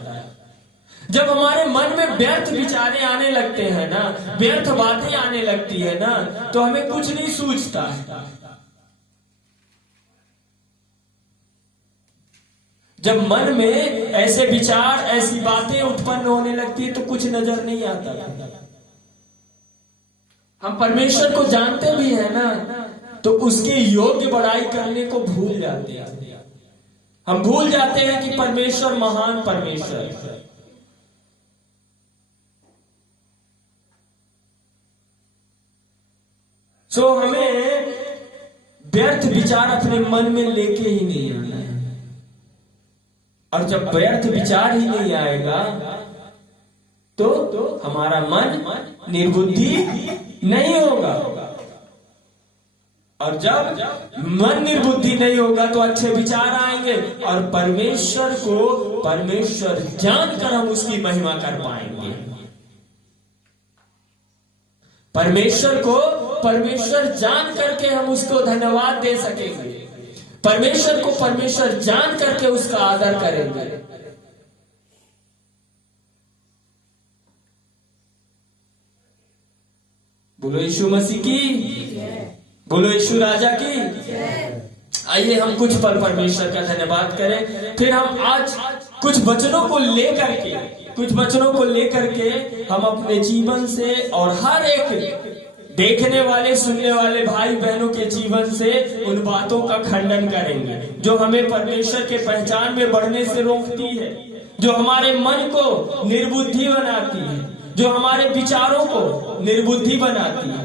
जब हमारे मन में व्यर्थ विचारें आने लगते हैं ना, व्यर्थ बातें आने लगती है ना, तो हमें कुछ नहीं सूझता है। जब मन में ऐसे विचार, ऐसी बातें उत्पन्न होने लगती है तो कुछ नजर नहीं आता। हम परमेश्वर को जानते भी हैं ना, तो उसके योग्य बड़ाई करने को भूल जाते हैं। हम भूल जाते हैं कि परमेश्वर महान परमेश्वर है। सो हमें व्यर्थ विचार अपने मन में लेके ही नहीं आना है, और जब व्यर्थ विचार ही नहीं आएगा तो हमारा मन निर्बुद्धि नहीं होगा, और जब मन निर्बुद्धि नहीं होगा तो अच्छे विचार आएंगे, और परमेश्वर को परमेश्वर जानकर हम उसकी महिमा कर पाएंगे। परमेश्वर को परमेश्वर जान करके हम उसको धन्यवाद दे सकेंगे, परमेश्वर को परमेश्वर जान करके उसका आदर करेंगे। बोलो यीशु मसीह की, बोलो यीशु राजा की। आइए हम कुछ पल परमेश्वर का धन्यवाद करें, फिर हम आज कुछ वचनों को लेकर के हम अपने जीवन से और हर एक देखने वाले, सुनने वाले भाई बहनों के जीवन से उन बातों का खंडन करेंगे जो हमें परमेश्वर के पहचान में बढ़ने से रोकती है, जो हमारे मन को निर्बुद्धि बनाती है, जो हमारे विचारों को निर्बुद्धि बनाती है,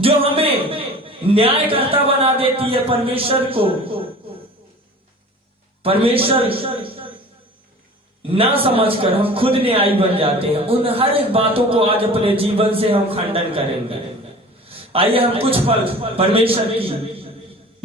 जो हमें न्यायकर्ता बना देती है। परमेश्वर ना समझकर हम खुद न्यायी बन जाते हैं। उन हर एक बातों को आज अपने जीवन से हम खंडन करेंगे। आइए हम कुछ पल परमेश्वर की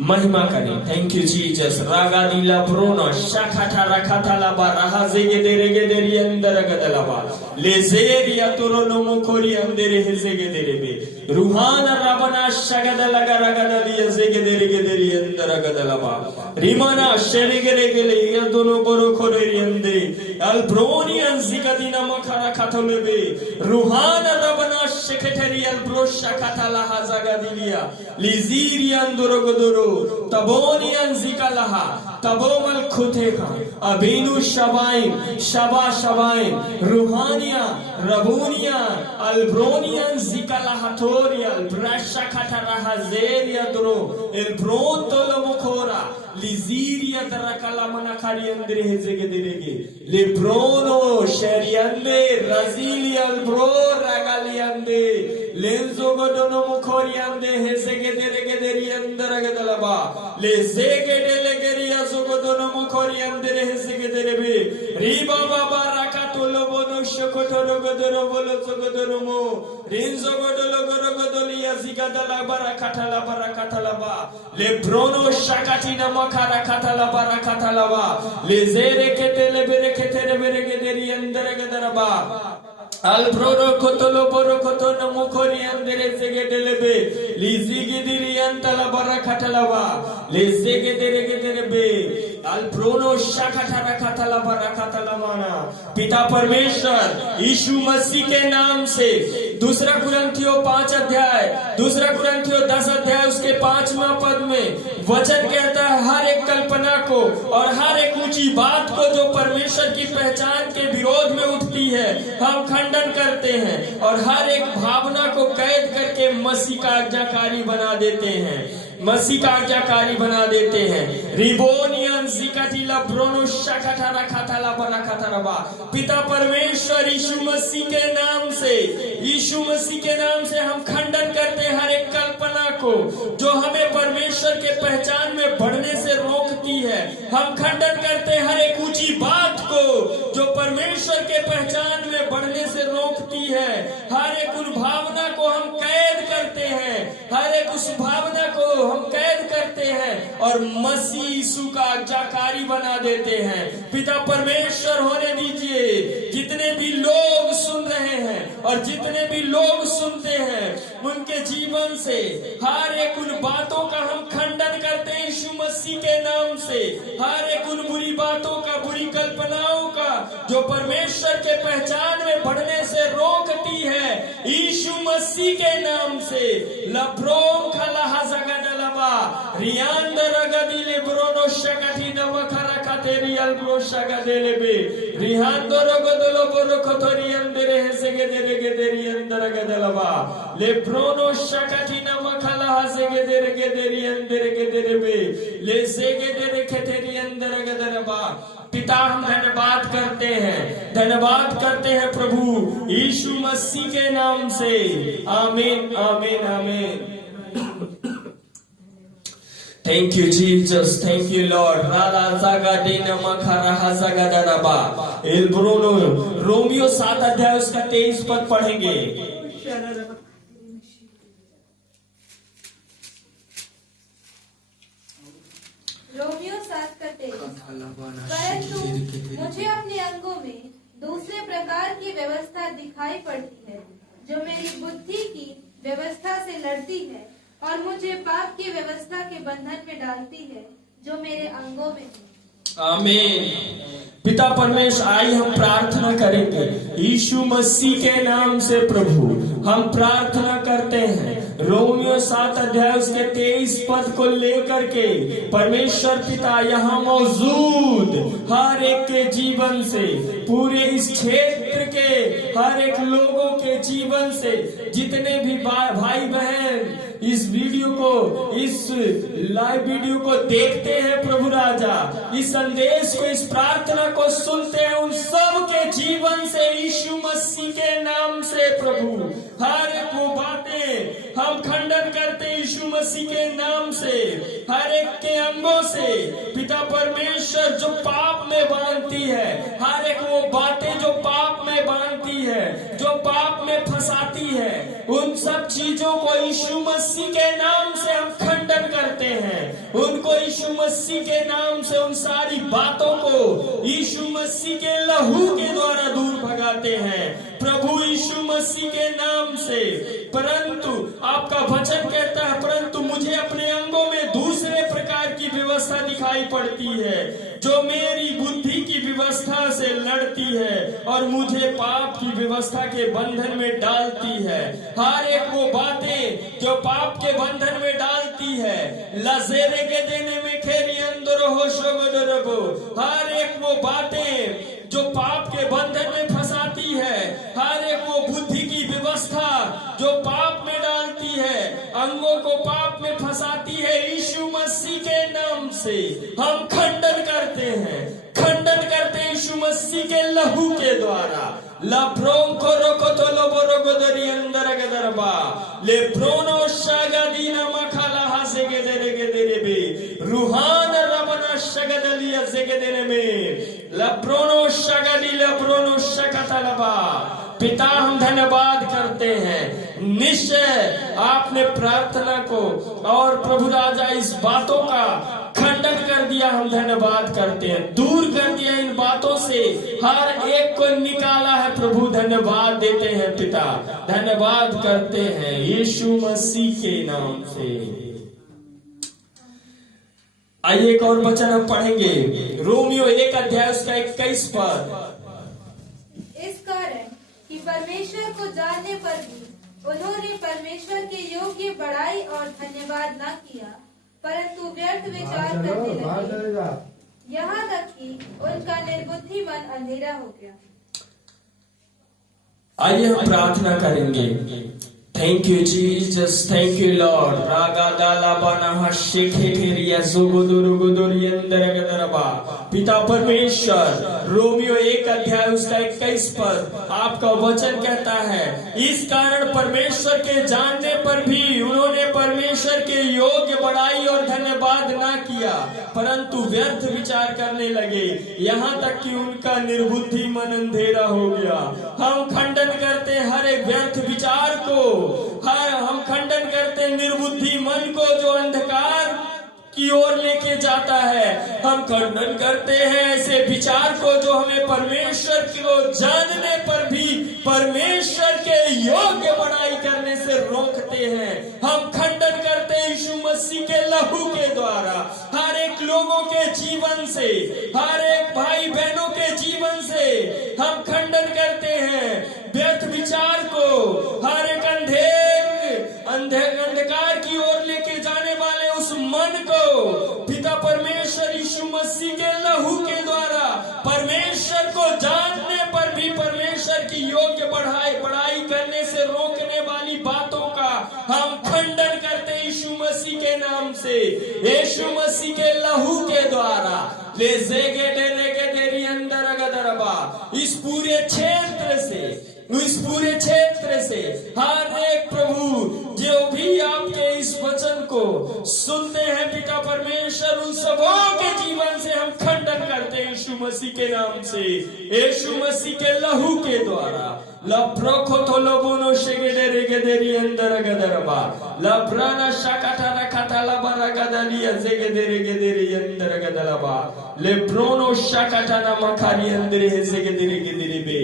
महिमा करें। Thank you Jesus. रागा नीला प्रोनो शाखा ठा रखा था लाबा रहा जेगे दे रेगे देरी अंदर गदलाबा ले जेरिया तुरो नो मुखोरी अंदर हे जेगे दे रेबे रूहान रबना शगद लगा रगद लिया जेगे दे रेगे देरी अंदर गदलाबा रीमाना शेलेगे रेगे ले ये दोनों कोरो खोरे अंदे अल्ब्रोनी अंजिगदिना मखरा खाथोलेबे रूहान रबना शेकेटेरी अल्ब्रो शाखा था लहा जगा दिलिया लिजीरिया अंदरो गदरो तबोनियन जिकलहा तबोमल खुतेखा अबीनु शबाइन शबा शबाइन रूहानिया रबूनिया अल्ब्रोनियन जिकला हथोरियल ब्रशा खटरा हजेरिया द्रो एल्ब्रोतोलो मुखोरा लिजीरिया दरकला मना खरियंद्रे हेजेगे देरेगे लेब्रोनो शेरियंदे रजीलियल ब्रो रगलियंदे लेंजो गोडोनो मुखोरियंदे हेजेगे देरेगे देरियंदरगे दलबा लेजेगे डेलेगेरिया जोगोडोनो मुखोरियंदे हेजेगे देरेबे रिबा बाबा राकातोलो बोनो शकोटोरो गोदरो बोलो जोगोडोनो मो रिंजो गोडोलो गोरोगोदोलिया जिगादला बाराकाटला बाराकाटलाबा लेब्रोनो शाकाटिना मखारा काटला बाराकाटलाबा लेजेरे केतेले बेरे केतेरे बेरे गेदेरी अंदरगे दरबा Albroro kotolo boro kotono mukori andere zege delebe lizigi dirianta la barakatalawa lezege derebe alब्रोनो शाखा कतला बरकतलमाना पिता परमेश्वर यीशु मसीह के नाम से 2 कुरिन्थियों 5 अध्याय 2 कुरिन्थियों 10 अध्याय उसके 5वां पद में वचन कहता है हर एक कल्पना को और हर एक ऊंची बात को जो परमेश्वर की पहचान के विरोध में उठती है हम खंडन करते हैं और हर एक भावना को कैद करके मसीह का आज्ञाकारी बना देते हैं मसीह का आज्ञाकारी बना देते हैं रिबोनियन जिकाटिला ब्रोनो शाखाटारा खाताला बराकाताराबा पिता परमेश्वर यीशु मसीह के नाम से हम खंडन करते हैं हर एक कल्पना को जो हमें परमेश्वर के पहचान में बढ़ने से रोकती है हम खंडन करते हैं हर एक ऊंची बात को जो परमेश्वर के पहचान में बढ़ने से रोकती है हर एक उन भावना को हम कैद करते हैं हर एक उस भावना को हम कैद करते हैं और मसीह यीशु का आज्ञाकारी बना देते हैं पिता परमेश्वर होने दीजिए जितने भी लोग सुन रहे हैं और जितने भी लोग सुनते हैं उनके जीवन से हर एक उन बातों का हम खंडन करते हैं यीशु मसीह के नाम से हर एक उन बुरी बातों का बुरी कल्पनाओं का जो परमेश्वर के पहचान में बढ़ने से रोकती है यीशु मसीह के नाम से लब्रोम खलाहा जगदलबा रियांदर गदिले ब्रोनो शकati नमखरा कातेरियल ब्रो शकदेलेबे रिहांदर गदलो ब्रो खतरियंदरे हेसेगे देरेगे देरियंदर गदलबा ले ब्रोनो शकati नमखला हसेगे देरेगे देरियंदरे देरेबे ले सेगे देरे खतरियंदर गदलबा पिता हम धन्यवाद करते हैं प्रभु यीशु मसीह के नाम से आमीन आमीन आमीन Thank you Jesus, thank you Lord. Rala zagadina makhara zagadaba. El Bruno Romeo 7 अध्याय उसका 23 पद पढ़ेंगे. रोमियो 7 का 23. परंतु मुझे अपने अंगों में दूसरे प्रकार की व्यवस्था दिखाई पड़ती है जो मेरी बुद्धि की व्यवस्था से लड़ती है और मुझे पाप की व्यवस्था के बंधन में डालती है जो मेरे अंगों में है। आमीन। पिता परमेश्वर आइए हम प्रार्थना करेंगे यीशु मसीह के नाम से प्रभु हम प्रार्थना करते हैं रोमियो 7 अध्याय उसके 23 पद को लेकर के परमेश्वर पिता यहाँ मौजूद हर एक के जीवन से पूरे इस क्षेत्र के हर एक लोगों के जीवन से जितने भी भाई बहन इस वीडियो को इस लाइव वीडियो को देखते हैं प्रभु राजा इस संदेश को इस प्रार्थना को सुनते हैं उन सब के जीवन से यीशु मसीह के नाम से प्रभु हर एक वो बातें हम खंडन करते हैं यीशु मसीह के नाम से हर एक के अंगों से पिता परमेश्वर जो पाप में बांधती है हर एक वो बातें जो पाप में बांधती है जो पाप में फंसाती है उन सब चीजों को यीशु मसीह के नाम से हम खंडन करते हैं उनको यीशु मसीह के नाम से उन सारी बातों को यीशु मसीह के लहू के द्वारा दूर भगाते हैं प्रभु यीशु मसीह के नाम से परंतु आपका वचन कहता है परंतु मुझे अपने अंगों में दूसरे प्रकार की व्यवस्था दिखाई पड़ती है जो मेरी बुद्धि की व्यवस्था से लड़ती है और मुझे पाप की व्यवस्था के बंधन में डालती है हर एक वो बातें जो पाप के बंधन में डालती फंसाती है। लजेरे के देने में खेरी अंदर हो शोगो, हर एक वो बातें जो पाप के बंधन में फंसाती है, हर एक वो बुद्धि की व्यवस्था जो पाप में डालती है, अंगों को पाप में फंसाती है, यीशु मसीह के नाम से हम खंडन करते हैं, खंडन करते हैं यीशु मसीह के लहू के द्वारा। लब्रों को रोको तो लोबो रोगो दरी अंदर गदरबा ले ब्रोनो शागदीना मखाला हासे के देरे बे रूहान रबना शगदलिया से के देने में लब्रोनो शगदी लब्रोनो शकतलबा। पिता हम धन्यवाद करते हैं, निश्चय आपने प्रार्थना को और प्रभु राजा इस बातों का खंडन कर दिया। हम धन्यवाद करते हैं, दूर कर दिया इन बातों से, हर एक को निकाला है प्रभु। धन्यवाद देते हैं पिता, धन्यवाद करते हैं यीशु मसीह के नाम से। आइए एक और वचन हम पढ़ेंगे, रोमियो 1 अध्याय उसका 21 पद। इस कारण कि परमेश्वर को जानने पर भी उन्होंने परमेश्वर के योग्य बड़ाई और धन्यवाद न किया, परंतु व्यर्थ विचार करने लगे, यहाँ तक कि उनका निर्बुद्धि मन अंधेरा हो गया। आइए हम प्रार्थना करेंगे। Thank you Jesus, thank you lord. रागा दाला बना हशे खेरिया जोगोदुरु गोदुरी अंदर गदरबा। पिता परमेश्वर, रोमियो 1 अध्याय उसका 21 पद आपका वचन कहता है, इस कारण परमेश्वर के जानने पर भी उन्होंने परमेश्वर के योग्य बड़ाई और धन्यवाद ना किया, परंतु व्यर्थ विचार करने लगे, यहाँ तक कि उनका निर्बुद्धि मन अंधेरा हो गया। हम खंडन करते हर एक व्यर्थ विचार को, हम खंडन करते निर्बुद्धि मन को जो अंधकार की ओर लेके जाता है। हम खंडन करते हैं ऐसे विचार को जो हमें परमेश्वर को जानने पर भी परमेश्वर के योग्य बड़ाई करने से रोकते हैं। हम खंडन करते हैं यीशु मसीह के लहू के द्वारा हर एक लोगों के जीवन से, हर एक भाई बहनों के जीवन से हम खंडन करते हैं व्यर्थ विचार को, हर एक अंधकार की ओर लेके जाने वाले उस मन को पिता परमेश्वर यीशु मसीह के लहू के द्वारा परमेश्वर को जानने पर भी परमेश्वर की योग्य बढ़ाई करने से रोकने वाली बातों का हम खंडन करते हैं यीशु मसीह के नाम से, यीशु मसीह के लहू के द्वारा। ले देरी अंदर गदरबा। इस पूरे क्षेत्र से हर एक प्रभु जो भी आपके इस वचन को सुनते हैं पिता परमेश्वर, उन सबों के जीवन से हम खंडन करते हैं यीशु मसीह के नाम से, यीशु मसीह के लहू के द्वारा। लप्रोखो तो लोबोनो शेगेदेरे गेदेरी अंदर गदरबा लप्राना शाकाटा रखाता लबरा गदलिया जेगेदेरे गेदेरी अंदर गदलबा लेब्रोनो शाकाटा ना मखारी अंदर है जेगेदेरे गेदेरे बे।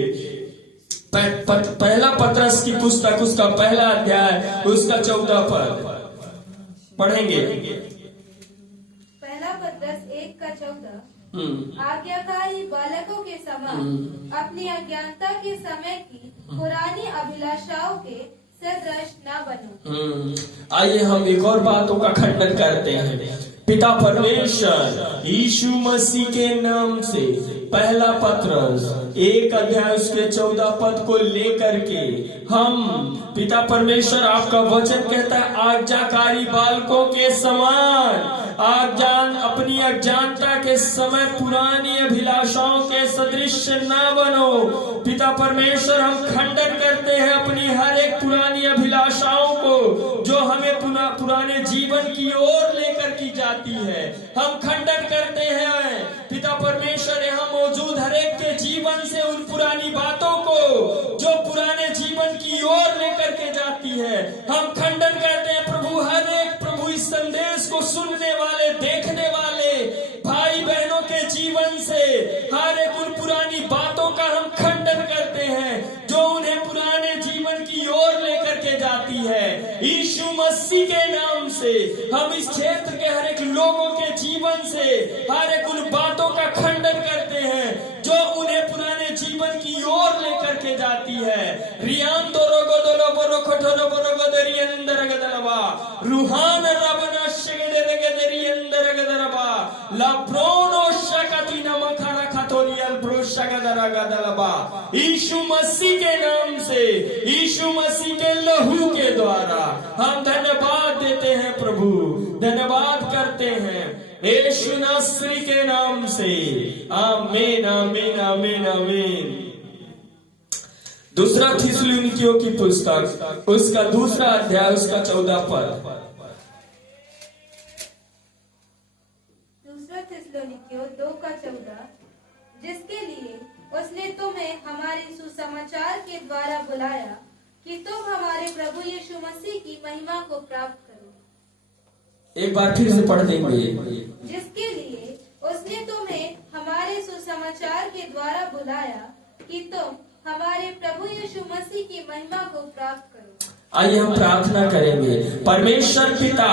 पहला पत्रस की पुस्तक उसका पहला अध्याय उसका 14 पद पढ़ेंगे। पहला पत्रस 1 का 14। आज्ञाकारी बालकों के समान अपनी अज्ञानता के समय की पुरानी अभिलाषाओं के सदृश न बनो। आइए हम एक और बातों का खंडन करते हैं। पिता परमेश्वर यीशु मसीह के नाम से पहला पत्रस 1 अध्याय उसके 14 पद को लेकर के हम पिता परमेश्वर आपका वचन कहता है, आज्ञाकारी बालकों के समान अपनी अज्ञानता के समय पुरानी अभिलाषाओं के सदृश ना बनो। पिता परमेश्वर हम खंडन करते हैं अपनी हर एक पुरानी अभिलाषाओं को जो हमें पुराने जीवन की ओर लेकर की जाती है। हम खंडन करते हैं पिता परमेश्वर यहाँ मौजूद हर एक के जीवन से उन पुरानी बातों को जो पुराने जीवन की ओर लेकर के जाती है। हम खंडन करते हैं प्रभु हर एक प्रभु इस संदेश को सुनने वाले देखने वाले भाई बहनों के जीवन से हर एक उन पुरानी बातों का हम खंडन करते हैं जो उन्हें पुराने जीवन की ओर लेकर के जाती है। यीशु मसीह के नाम से हम इस क्षेत्र के हर एक लोगों के जीवन से हर एक उन बातों का खंडन करते हैं जो उन्हें पुराने जीवन की ओर लेकर के जाती है। रियान दोरो गोदोलो बोरो खटोरो बोरो गोदरियन अंदर गदलबा रूहान रबना शगदे रगदरी अंदर गदलबा लाप्रोनो शकती नमखरा खतोलियल ब्रो शगदरा गदलबा यीशु मसीह के नाम से, यीशु मसीह के लहू के द्वारा हम धन्यवाद देते हैं प्रभु, धन्यवाद करते हैं यीशु नासरी के नाम से। आमीन आमीन आमीन आमीन। दूसरा थिस्सलुनीकियों की पुस्तक उसका दूसरा अध्याय उसका 14 पद। दूसरा थिस्सलुनीकियों 2:14, जिसके लिए उसने तुम्हें हमारे सुसमाचार के द्वारा बुलाया कि तुम हमारे प्रभु यीशु मसीह की महिमा को प्राप्त करो। एक बार फिर से पढ़ देंगे। जिसके लिए उसने तुम्हें हमारे सुसमाचार के द्वारा बुलाया कि तुम हमारे प्रभु यीशु मसीह की महिमा को प्राप्त करो। आइए हम प्रार्थना करेंगे। परमेश्वर पिता,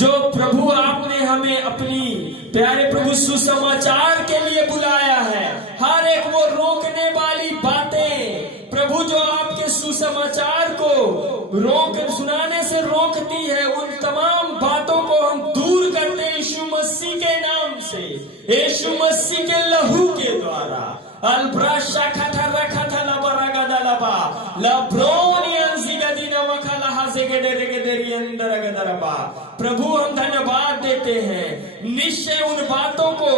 जो प्रभु आपने हमें अपनी प्यारे प्रभु सुसमाचार के लिए बुलाया है, हर एक वो रोकने वाली बातें प्रभु जो आपके सुसमाचार को सुनाने से रोकती है, उन तमाम बातों को हम दूर करते हैं यीशु मसीह के नाम से, यीशु मसीह के लहू के द्वारा। अल्ब्राशा खथा रखा था लबरागा दलबा लब्रोनियन सिगदीना मखला हसेगेडे रेगेदेरी अंदर गदरबा। प्रभु हम धन्यवाद देते हैं, निश्चय उन बातों को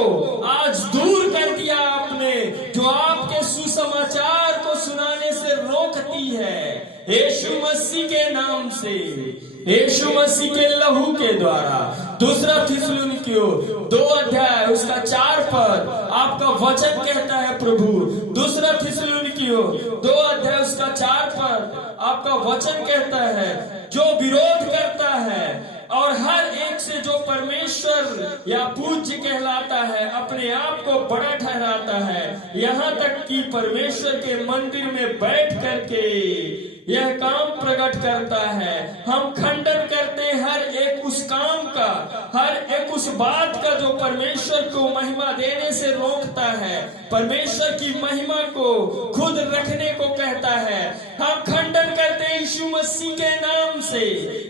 आज दूर कर दिया आपने जो आपके सुसमाचार को सुनाने से रोकती है, यीशु मसीह के नाम से, यीशु मसीह के लहू के द्वारा। दूसरा थिस्सलुनीकियों 2 अध्याय उसका 4 पद आपका वचन कहता है प्रभु। दूसरा थिस्सलुनीकियों 2 अध्याय उसका 4 पद आपका वचन कहता है, जो विरोध करता है और हर एक से जो परमेश्वर या पूज्य कहलाता है, अपने आप को बड़ा ठहराता है, यहाँ तक कि परमेश्वर के मंदिर में बैठ करके यह काम प्रकट करता है। हम खंडन करते हैं हर एक उस काम का, हर एक उस बात का जो परमेश्वर को महिमा देने से रोकता है, परमेश्वर की महिमा को खुद रखने को कहता है। हम खंडन करते हैं यीशु मसीह के नाम से,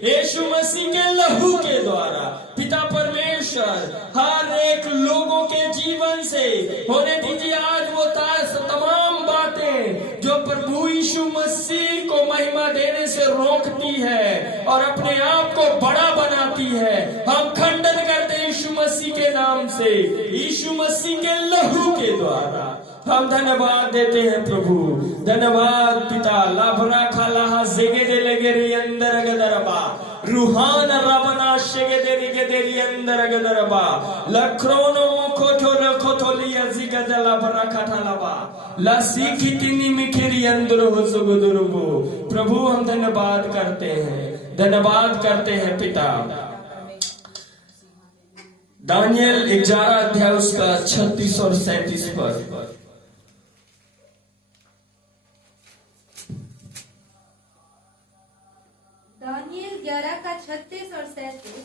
यीशु मसीह के लहू के द्वारा। पिता परमेश्वर हर एक लोगों के जीवन से होने दीजिए आज वो तमाम बातें जो प्रभु यीशु मसीह को महिमा देने से रोकती है और अपने आप को बड़ा बनाती है। हम खंडन करते हैं यीशु मसीह के नाम से, यीशु मसीह के लहू के द्वारा। हम धन्यवाद देते हैं प्रभु, धन्यवाद पिता। लाभरा खाला जेगे दे लगे रे अंदर गदरबा रूहान रबना शेगे दे अंदर गदरबा लक्रोनो खोठो रखोथो लिया जिगदला बरा खाठालाबा ला सीखितिनी मिखेरी अंदर हो सुगुदुरुबो। प्रभु हम धन्यवाद करते हैं, धन्यवाद करते हैं पिता। दानियल 11 अध्याय उसका 36 और 37 पद। दानियल 11 का 36 और 37।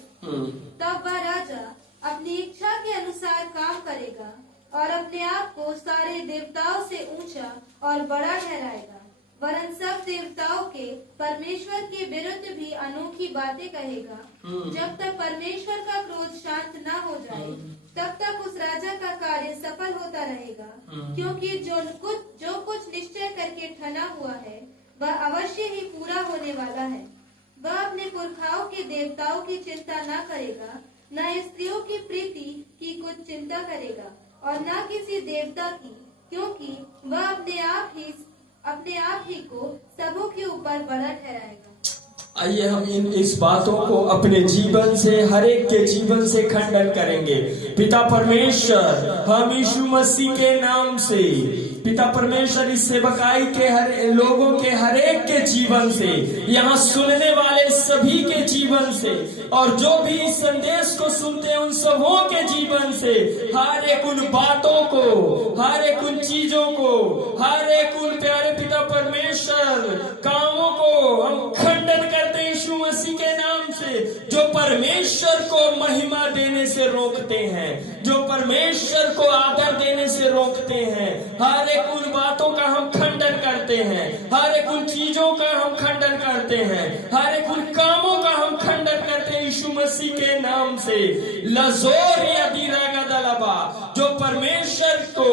तब वह राजा अपनी इच्छा के अनुसार काम करेगा और अपने आप को सारे देवताओं से ऊंचा और बड़ा ठहराएगा, वरन सब देवताओं के परमेश्वर के विरुद्ध भी अनोखी बातें कहेगा। जब तक परमेश्वर का क्रोध शांत न हो जाए तब तक उस राजा का कार्य सफल होता रहेगा, क्योंकि जो कुछ निश्चय करके ठना हुआ है वह अवश्य ही पूरा होने वाला है। वह अपने पुरखाओं के देवताओं की चिंता न करेगा, न स्त्रियों की प्रीति की कुछ चिंता करेगा और न किसी देवता की, क्योंकि वह अपने आप ही को सबों के ऊपर बड़ा ठहराएगा। आइए हम इस बातों को अपने जीवन से, हर एक के जीवन से खंडन करेंगे। पिता परमेश्वर हम यीशु मसीह के नाम से, पिता परमेश्वर इस सेवकाई के हर लोगों के हर एक के जीवन से, यहाँ सुनने वाले सभी के जीवन से और जो भी इस संदेश को सुनते हैं उन सबों के जीवन से, हर एक उन बातों को, हर एक उन चीजों को, हर एक उन प्यारे पिता परमेश्वर कामों को हम खंडन करते हैं यीशु मसीह के नाम से। से जो परमेश्वर को महिमा देने से रोकते हैं, जो परमेश्वर को आदर देने से रोकते हैं। हर एक उन बातों का हम खंडन करते हैं, हर एक उन चीजों का हम खंडन करते हैं, हर एक उन कामों का हम खंडन करते हैं यीशु मसीह के नाम से। लजोर जो परमेश्वर को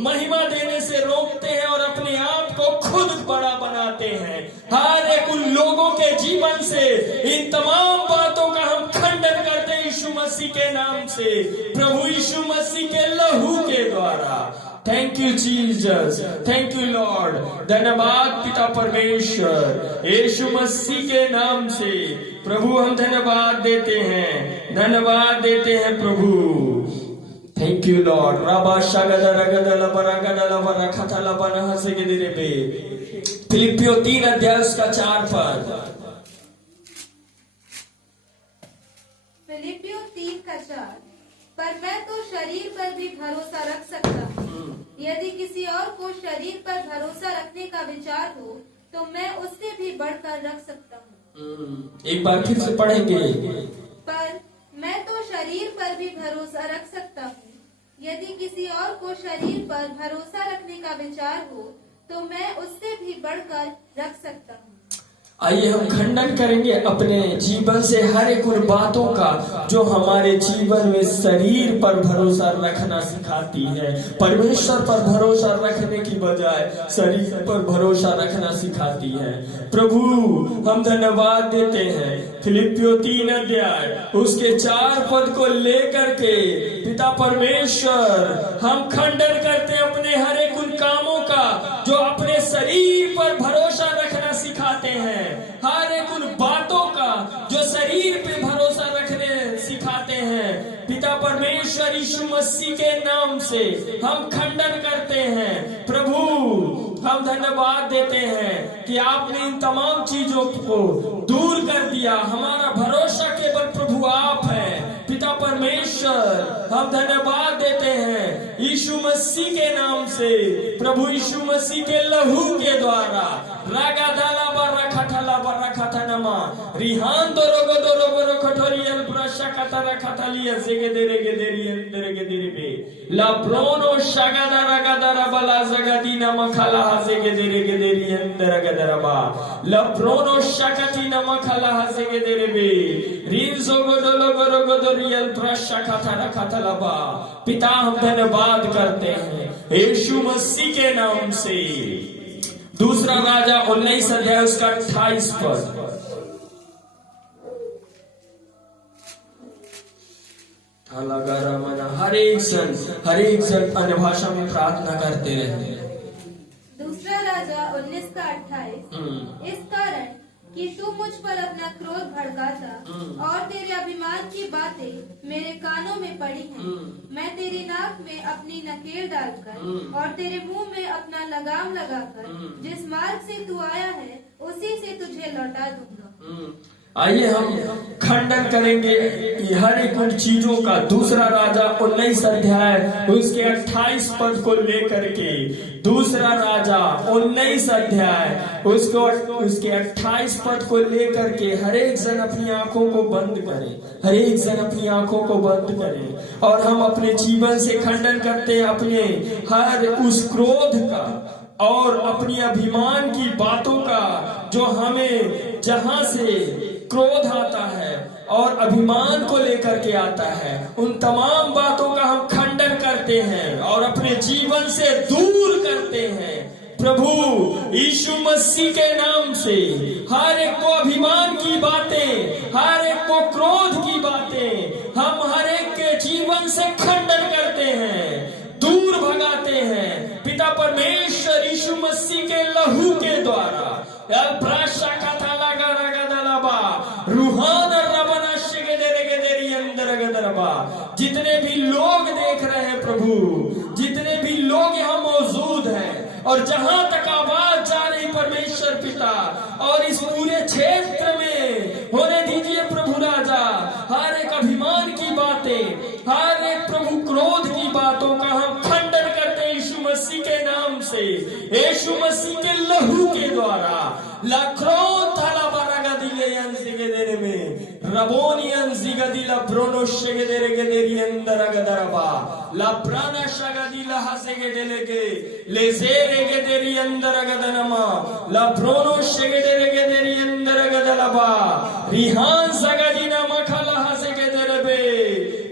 महिमा देने से रोकते हैं और अपने आप को खुद बड़ा बनाते हैं, हर एक उन लोगों के जीवन से इन तमाम बातों का हम खंडन करते हैं यीशु मसीह के नाम से, प्रभु यीशु मसीह के लहू के द्वारा। Thank you Jesus, thank you Lord. धन्यवाद पिता परमेश्वर, यीशु मसीह के नाम से प्रभु हम धन्यवाद देते हैं, धन्यवाद देते हैं प्रभु। Thank you lord. राबा शागदा रगदा लबरा गदा लबरा खता लबना हसे के दिरे पे। फिलिपियों 3 अध्याय उसका 4 पद। फिलिपियों 3 का 4। पर मैं तो शरीर पर भी भरोसा रख सकता हूँ। यदि किसी और को शरीर पर भरोसा रखने का विचार हो तो मैं उससे भी बढ़कर रख सकता हूँ। एक बार फिर से पढ़ेंगे। पर मैं तो शरीर पर भी भरोसा रख सकता हूँ। यदि किसी और को शरीर पर भरोसा रखने का विचार हो तो मैं उससे भी बढ़कर रख सकता हूँ। आइए हम खंडन करेंगे अपने जीवन से हर एक उन बातों का जो हमारे जीवन में शरीर पर भरोसा रखना सिखाती है। परमेश्वर पर भरोसा रखने की बजाय शरीर पर भरोसा रखना सिखाती है। प्रभु हम धन्यवाद देते हैं। फिलिपियों 3 अध्याय उसके 4 पद को लेकर के पिता परमेश्वर हम खंडन करते हैं अपने हर एक उन कामों का जो अपने शरीर पर भरोसा रखना सिखाते हैं, हर एक उन बातों का जो शरीर पे भरोसा रखने सिखाते हैं। पिता परमेश्वर यीशु मसीह के नाम से हम खंडन करते हैं। प्रभु हम धन्यवाद देते हैं कि आपने इन तमाम चीजों को दूर कर दिया। हमारा भरोसा केवल प्रभु आप है। पिता परमेश्वर हम धन्यवाद देते हैं यीशु मसीह के नाम से, प्रभु यीशु मसीह के लहू के द्वारा। रागा दाला बर्रा खटला बर्रा खटनमा रिहान दोरोगो दोरोगो खटोरियल ब्रशा कतरा खटलिया सेगे देरेगे देरियन देरेगे देरिबे ला ब्रोनो शगादा रगादा रबला जगदीना मखला हसेगे देरेगे देरियन देरेगे दरबा ला ब्रोनो शकती न मखला हसेगे देरिबे रिंजो गोदोलो गोरोगो दोरियल ब्रशा कतरा खटलबा। पिता हम धन्यवाद करते हैं यीशु मसीह के नाम से। दूसरा राजा 19 अध्याय उसका 28 पद। हर एक जन अन्य भाषा में प्रार्थना करते रहे। दूसरा राजा 19 का 28। इस कारण कि तू मुझ पर अपना क्रोध भड़काता और तेरे अभिमान की बातें मेरे कानों में पड़ी हैं। मैं तेरी नाक में अपनी नकेल डालकर और तेरे मुंह में अपना लगाम लगाकर जिस मार्ग से तू आया है उसी से तुझे लौटा दूंगा। आइए हम खंडन करेंगे कि हर एक उन चीजों का। दूसरा राजा 19 अध्याय उसके 28 पद को लेकर के, दूसरा राजा 19 अध्याय उसके 28 पद को लेकर के हर एक जन अपनी आंखों को बंद करे, हर एक जन अपनी आंखों को बंद करे और हम अपने जीवन से खंडन करते हैं अपने हर उस क्रोध का और अपनी अभिमान की बातों का जो हमें जहां से क्रोध आता है और अभिमान को लेकर के आता है, उन तमाम बातों का हम खंडन करते हैं और अपने जीवन से दूर करते हैं। प्रभु यीशु मसीह के नाम से हर एक को अभिमान की बातें, हर एक को क्रोध की बातें हम हर एक के जीवन से खंडन करते हैं, दूर भगाते हैं। पिता परमेश्वर यीशु मसीह के लहू के द्वारा जितने भी लोग देख रहे हैं प्रभु, जितने भी लोग यहाँ मौजूद हैं और जहां तक आवाज जा रही परमेश्वर पिता और इस पूरे क्षेत्र में होने दीजिए प्रभु राजा। हर एक अभिमान की बातें, हर एक प्रभु क्रोध की बातों का हम खंडन करते हैं यीशु मसीह के नाम से, यीशु मसीह के लहू के द्वारा। लखरों थाला बरागा दिले देने में Rabonian zigadila prono shegederegederi andaragadaba la prana shagadila hasegedelege lezeregederi andaragadama la prono shegederegederi andaragadalaba rihan sagadina makala hasegederebe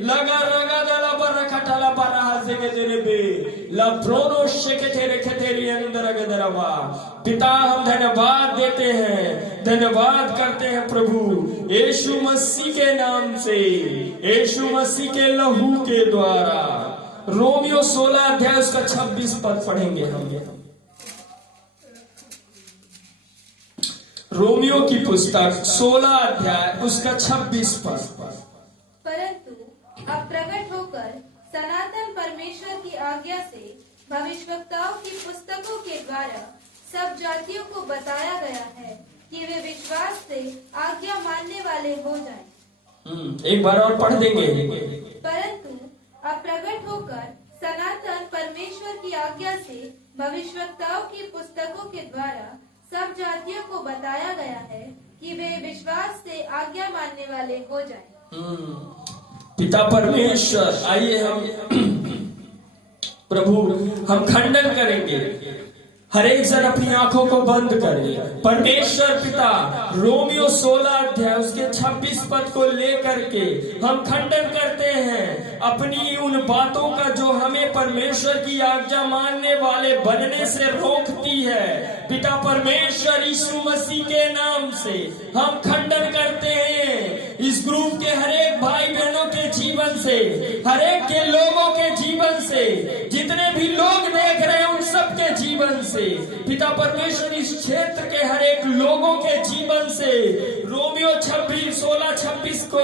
lagaragadala barakatala bara hasegederebe la prono shegederegederi andaragadaba। पिता हम धन्यवाद देते हैं, धन्यवाद करते हैं प्रभु यीशु मसीह के नाम से, यीशु मसीह के लहू के द्वारा। रोमियो 16 अध्याय उसका 26 पद पढ़ेंगे हम। रोमियो की पुस्तक 16 अध्याय उसका 26 पद। परंतु अब प्रकट होकर सनातन परमेश्वर की आज्ञा से भविष्यवक्ताओं की पुस्तकों के द्वारा सब जातियों को बताया गया है कि वे विश्वास से आज्ञा मानने वाले हो जाएं। एक बार और पढ़ देंगे। परंतु अब प्रकट होकर सनातन परमेश्वर की आज्ञा से भविष्यवक्ताओं की पुस्तकों के द्वारा सब जातियों को बताया गया है कि वे विश्वास से आज्ञा मानने वाले हो जाएं। पिता परमेश्वर, आइए हम प्रभु हम खंडन करेंगे। हर एक जन अपनी आंखों को बंद करें। परमेश्वर पिता रोमियो 16 अध्याय उसके 26 पद को लेकर के हम खंडन करते हैं अपनी उन बातों का जो हमें परमेश्वर की आज्ञा मानने वाले बनने से रोकती है। पिता परमेश्वर यीशु मसीह के नाम से हम खंडन करते हैं इस ग्रुप के हर एक भाई बहनों के जीवन से, हर एक के लोगों के जीवन से, जितने भी लोग देख रहे हैं उन सब के जीवन से। पिता परमेश्वर इस क्षेत्र के हर एक लोगों के जीवन से रोमियो 16-26 को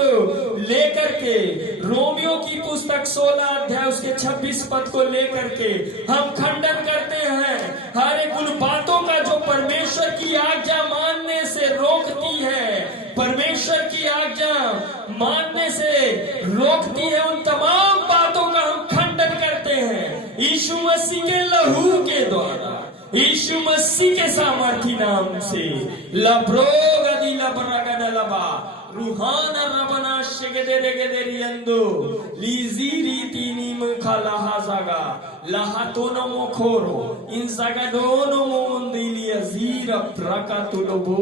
लेकर के, रोमियो की पुस्तक 16 अध्याय उसके 26 पद को लेकर के हम खंडन करते हैं हर एक उन बातों का जो परमेश्वर की आज्ञा मानने से रोकती है, परमेश्वर की आज्ञा मानने से रोकती है। उन तमाम बातों का हम खंडन करते हैं यीशु मसीह के लहू के द्वारा, यीशु मसीह के सामर्थी नाम से। लब्रोगदी लबरगदलबा रूहाना रबना शेगेदेरेगेदेरियंदो लीजीरी तीनी मखला हाजागा लाहातोनो मोखोरो इंसागाडोनो मोंदिलिया जीरा प्रकातुलोबो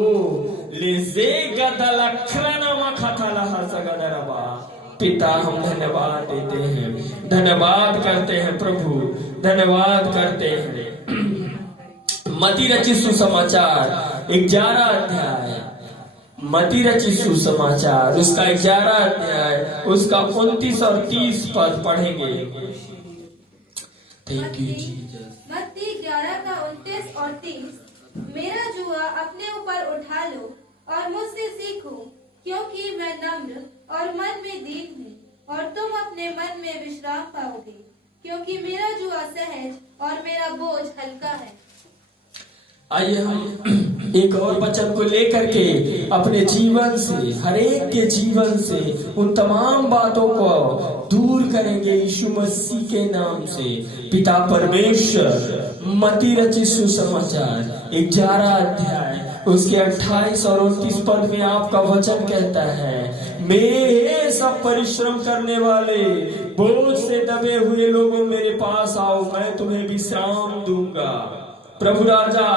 लेजेगदलखरना मखतला हाजागादरबा। पिता हम धन्यवाद देते हैं, धन्यवाद करते हैं प्रभु, धन्यवाद करते हैं। मती रचित सुसमाचार 11 अध्याय, मती रचित सुसमाचार उसका 11 अध्याय उसका 29 और 30 पद पढ़ेंगे। Thank you Jesus. मत्ती 11 का 29 और 30। मेरा जुआ अपने ऊपर उठा लो और मुझसे सीखो, क्योंकि मैं नम्र और मन में दीन हूँ, और तुम अपने मन में विश्राम पाओगे, क्योंकि मेरा जुआ सहज और मेरा बोझ हल्का है। आइए हम एक और वचन को लेकर के अपने जीवन से, हर एक के जीवन से उन तमाम बातों को दूर करेंगे यीशु मसीह के नाम से। पिता परमेश्वर मती रचित सुसमाचार 11 अध्याय उसके 28 और 29 पद में आपका वचन कहता है, मेरे सब परिश्रम करने वाले बोझ से दबे हुए लोगों मेरे पास आओ, मैं तुम्हें विश्राम दूंगा। प्रभु राजा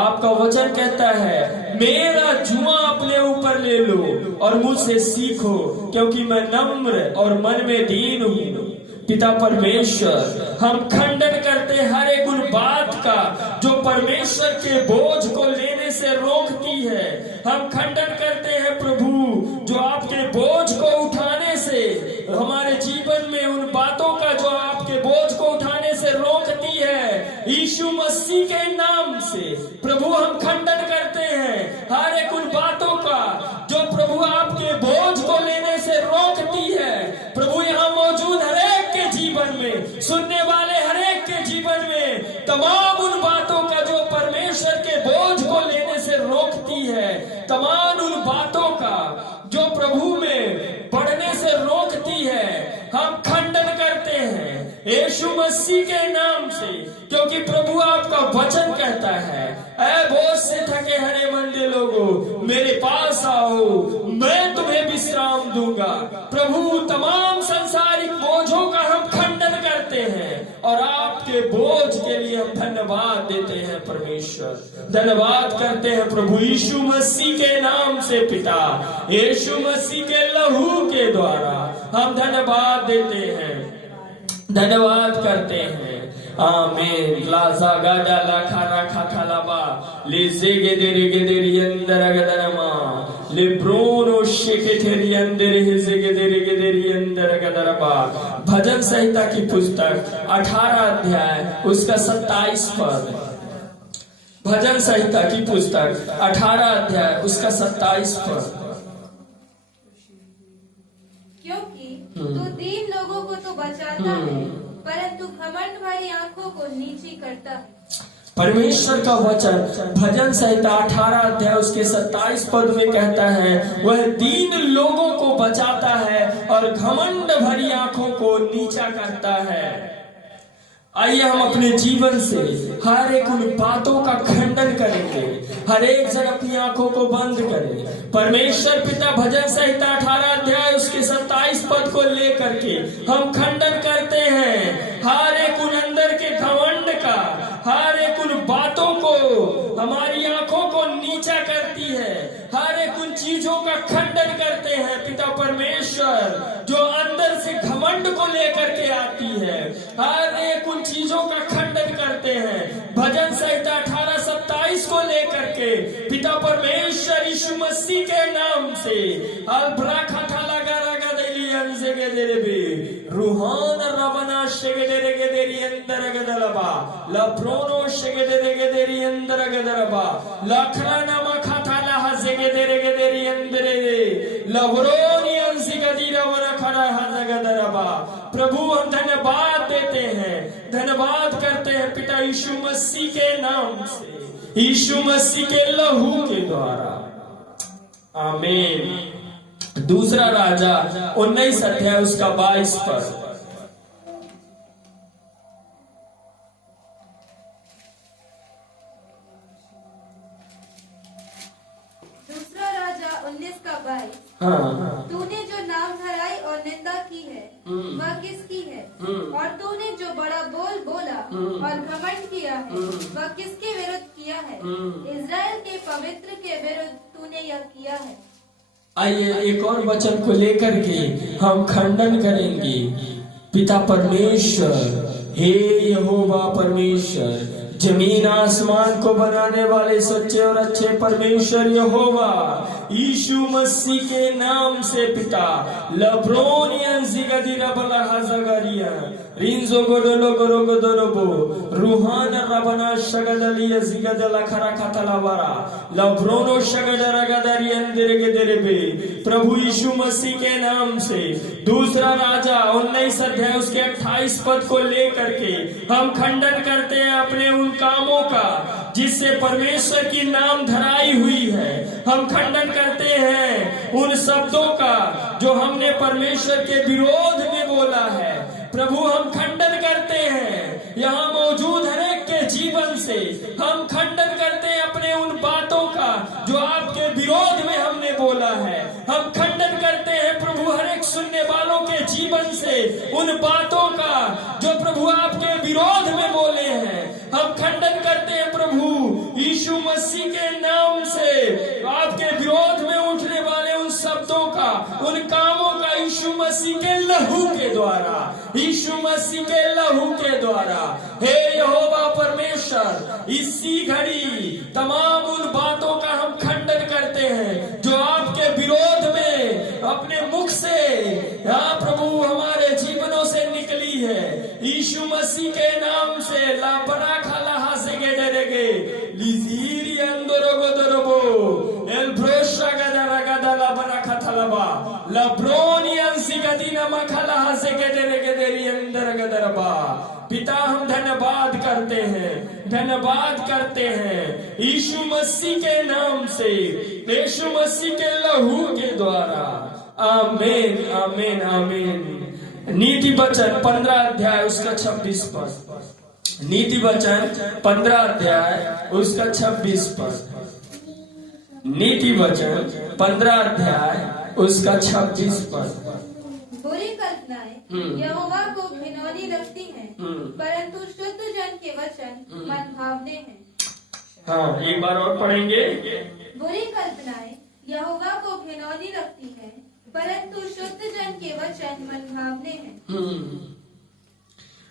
आपका वचन कहता है, मेरा जुआ अपने ऊपर ले लो और मुझसे सीखो, क्योंकि मैं नम्र और मन में दीन हूँ। पिता परमेश्वर हम खंडन करते हर एक उन बात का जो परमेश्वर के बोझ को लेने से रोकती है। हम खंडन करते हैं प्रभु जो आपके बोझ को उठाने से, हमारे जीवन में उन बातों का जो आपके बोझ को उठाने से रोकती है, यीशु मसीह के नाम से प्रभु हम खंडन करते हैं हर एक उन बातों का जो प्रभु आपके बोझ को लेने से रोकती है। प्रभु यहाँ मौजूद हर एक के जीवन में, सुनने वाले हर एक के जीवन में तमाम उन बातों का जो परमेश्वर के बोझ को लेने से रोकती है, तमाम उन बातों का जो प्रभु में बढ़ने से रोकती है, हम खंडन करते हैं यीशु मसीह के नाम से। क्योंकि प्रभु आपका वचन कहता है, ऐ बोझ से थके हरे मंदे लोगों मेरे पास आओ, मैं तुम्हें विश्राम दूंगा। प्रभु तमाम सांसारिक बोझों का हम खंडन करते हैं और आपके बोझ के लिए हम धन्यवाद देते हैं परमेश्वर। धन्यवाद करते हैं प्रभु यीशु मसीह के नाम से पिता, यीशु मसीह के लहू के द्वारा हम धन्यवाद देते हैं, धन्यवाद करते हैं। आमीन। लाजा गादा लाखा राखा थालाबा लेजे गेदेरे गेदेरी अंदर गदरमा लिब्रोनो शेकेथेरी अंदर हिजे गेदेरे गेदेरी अंदर गदरबा। भजन संहिता की पुस्तक 18 अध्याय उसका 27 पद। भजन संहिता की पुस्तक 18 अध्याय उसका 27 पद। क्योंकि तू दीन लोगों को तो बचाता है, परंतु घमंड वाली आंखों को नीची करता है। परमेश्वर का वचन भजन संहिता 18 अध्याय उसके 27 पद में कहता है, वह दीन लोगों को बचाता है और घमंड भरी आंखों को नीचा करता है। आइए हम अपने जीवन से हर एक उन बातों का खंडन करेंगे, हर एक जन अपनी आंखों को बंद करें। परमेश्वर पिता भजन संहिता 18 अध्याय उसके 27 पद को लेकर के हम खंडन करते हैं हर एक उन अंदर के घमंड का, हर एक उन बातों को हमारी आंखों को नीचा करती है, हर एक उन चीजों का खंडन करते हैं पिता परमेश्वर जो अंदर से घमंड को लेकर के आती है, हर एक उन चीजों का खंडन करते हैं। भजन संहिता 18:27 को लेकर के पिता परमेश्वर यीशु मसीह के नाम से रूहान रबना शेगेदेरे गेदेरी अंदर गदलबा लप्रोनो शेगेदेरे गेदेरी अंदर गदलबा लखराना मखाताला हजेगेदेरे गेदेरी अंदर लवरोनी अंसिगदीरा वरखरा हजगदरबा। प्रभु हम धन्यवाद देते हैं, धन्यवाद करते हैं पिता यीशु मसीह के नाम से, यीशु मसीह के लहू के द्वारा। आमीन। दूसरा राजा 19 अध्याय उसका 22 पद। दूसरा राजा 19 का 22। हाँ। तूने जो नाम धराई और निंदा की है वह किसकी है? और तूने जो बड़ा बोल बोला और घमंड किया है वह किसके विरुद्ध किया है? इज़राइल के पवित्र के विरुद्ध तूने यह किया है। आइए एक और वचन को लेकर के हम खंडन करेंगे। पिता परमेश्वर, हे यहोवा परमेश्वर, जमीन आसमान को बनाने वाले सच्चे और अच्छे परमेश्वर यहोवा, यीशु मसीह के नाम से पिता लब्रोनियन जिगदिरा बला हजगरिया रिंजो गोडोलो गोरो गोदोरोबो रूहान रबना शगदलिया जिगदला खरा खतलावरा लब्रोनो शगदरा गदरियन दिरगेदेरेबे। प्रभु यीशु मसीह के नाम से दूसरा राजा 19 अध्याय उसके 28 पद को लेकर के हम खंडन करते हैं अपने उन कामों का जिससे परमेश्वर की नाम धराई हुई है। हम खंडन करते हैं उन शब्दों का जो हमने परमेश्वर के विरोध में बोला है। प्रभु हम खंडन करते हैं यहाँ मौजूद हर एक के जीवन से, हम खंडन करते हैं अपने उन बातों का जो आपके विरोध में हमने बोला है। हम खंडन करते हैं प्रभु हर एक सुनने वालों के जीवन से उन बातों का जो प्रभु आपके विरोध में बोले हैं। हम खंडन करते हैं प्रभु यीशु मसीह के नाम से आपके विरोध में उठने वाले उन शब्दों का, उन कामों का यीशु मसीह के लहू के द्वारा, यीशु मसीह के लहू के द्वारा। हे यहोवा परमेश्वर, इसी घड़ी तमाम उन बातों का हम खंडन करते हैं जो आपके विरोध में अपने मुख से प्रभु हमारे जीवनों से निकली है। यीशु मसीह के नाम से लापरा खाला हासे के डरेगे लिजीरी अंदरोगो दरोबो एल ब्रोशा गदरा गदला बना खतलबा लब्रोनी अंसिगदीना मखला हासे के डरेगे देरी अंदर गदरबा। पिता हम धन्यवाद करते हैं, धन्यवाद करते हैं यीशु मसीह के नाम से, यीशु मसीह के लहू के द्वारा। आमीन आमीन आमीन। नीति वचन 15 अध्याय उसका 26 पद। नीति वचन 15 अध्याय उसका 26 पद। नीति वचन 15 अध्याय उसका 26 पद। बुरी कल्पनाएं यहोवा को घिनौनी लगती हैं, परंतु शुद्ध जन के वचन मन भावने हैं। हाँ, एक बार और पढ़ेंगे। बुरी कल्पनाएं यहोवा को घिनौनी लगती हैं, परंतु शुद्ध जन के वचन मन भावने हैं।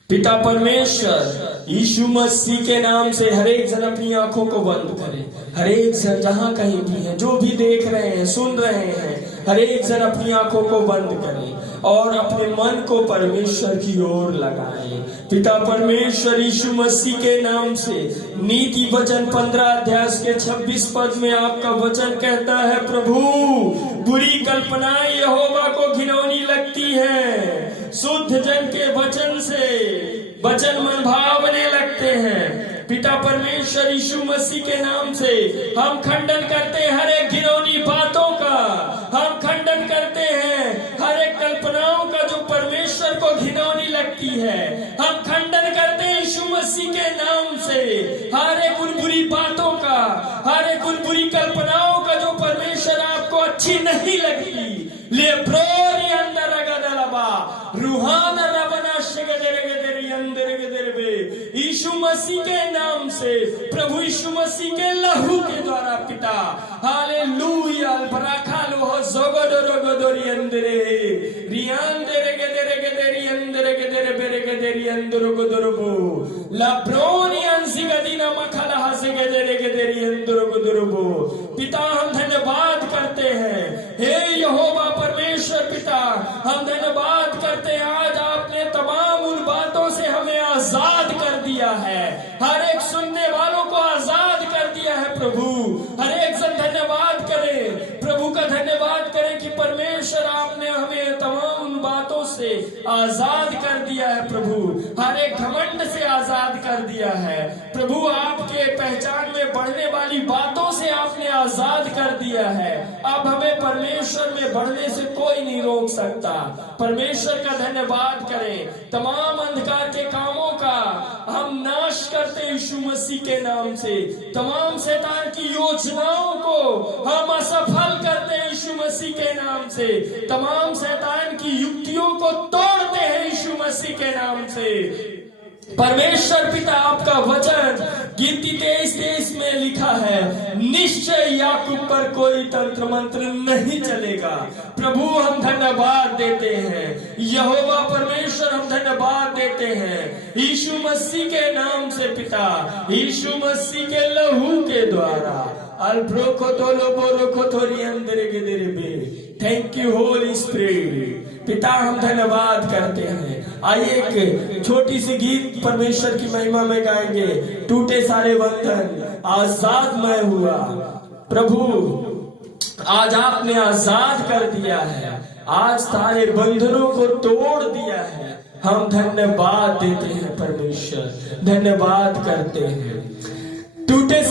पिता परमेश्वर यीशु मसीह के नाम से हर एक जन अपनी आंखों को बंद करे। हर एक जन जहां कहीं भी है, जो भी देख रहे हैं, सुन रहे हैं, हर एक जन अपनी आंखों को बंद करे और अपने मन को परमेश्वर की ओर लगाए। पिता परमेश्वर यीशु मसीह के नाम से नीति वचन 15 अध्याय के 26 पद में आपका वचन कहता है, प्रभु बुरी कल्पनाएं यहोवा को घिनौनी लगती है, शुद्ध जन के वचन से वचन मन भावने लगते हैं। पिता परमेश्वर यीशु मसीह के नाम से हम खंडन करते हैं हर एक घिनौनी बातों का, हम खंडन करते हैं हर एक कल्पनाओं का जो परमेश्वर को घिनौनी लगती है। हम खंडन करते हैं यीशु मसीह के नाम से हर एक उन बुरी बातों का, हर एक उन बुरी कल्पनाओं का जो परमेश्वर आपको अच्छी नहीं लगती। ले प्रोरी अंदर रूहान यीशु मसीह के नाम से, प्रभु यीशु मसीह के लहू के द्वारा पिता, हालेलुया, बराखा लोह जोगोदोरोगोदोरी अंदरे रियांदरे गेदरे गेदरी अंदरे गेदरे बेरे गेदरी अंदरोगोदोरोबो लाब्रोनी अंसिगदीना मखला हसे गेदरे गेदरी अंदरोगोदोरोबो। पिता हम धन्यवाद करते हैं, हे यहोवा परमेश्वर पिता, हम धन्यवाद करते हैं आज आपने तमाम उन बातों से हमें आजाद कर दिया है, हर एक सुनने वालों को आजाद कर दिया है। प्रभु हर एक से धन्यवाद करें, प्रभु का धन्यवाद करें कि परमेश्वर आपने हमें तमाम उन बातों से आजाद कर दिया है। प्रभु हर एक घमंड से आजाद कर दिया है। प्रभु आपके पहचान में बढ़ने वाली बातों से आपने आजाद कर दिया है। अब हमें परमेश्वर में बढ़ने से कोई नहीं रोक सकता। परमेश्वर का धन्यवाद करें। तमाम अंधकार के कामों का हम नाश करते यीशु मसीह के नाम से, तमाम शैतान की योजनाओं को हम असफल करते हैं यीशु मसीह के नाम से, तमाम शैतान की युक्तियों को तोड़ते हैं यीशु मसीह के नाम से। परमेश्वर पिता आपका वचन गिनती 23 में लिखा है, निश्चय याकूब पर कोई तंत्र मंत्र नहीं चलेगा। प्रभु हम धन्यवाद देते हैं, यहोवा परमेश्वर हम धन्यवाद देते हैं यीशु मसीह के नाम से पिता, यीशु मसीह के लहू के द्वारा। Thank you Holi spirit. पिता हम धन्यवाद करते हैं। आइए एक छोटी सी गीत परमेश्वर की महिमा में गाएंगे। टूटे सारे बंधन आजाद मैं हुआ। प्रभु आज आपने आजाद कर दिया है, आज सारे बंधनों को तोड़ दिया है। हम धन्यवाद देते हैं परमेश्वर, धन्यवाद करते हैं। टूटे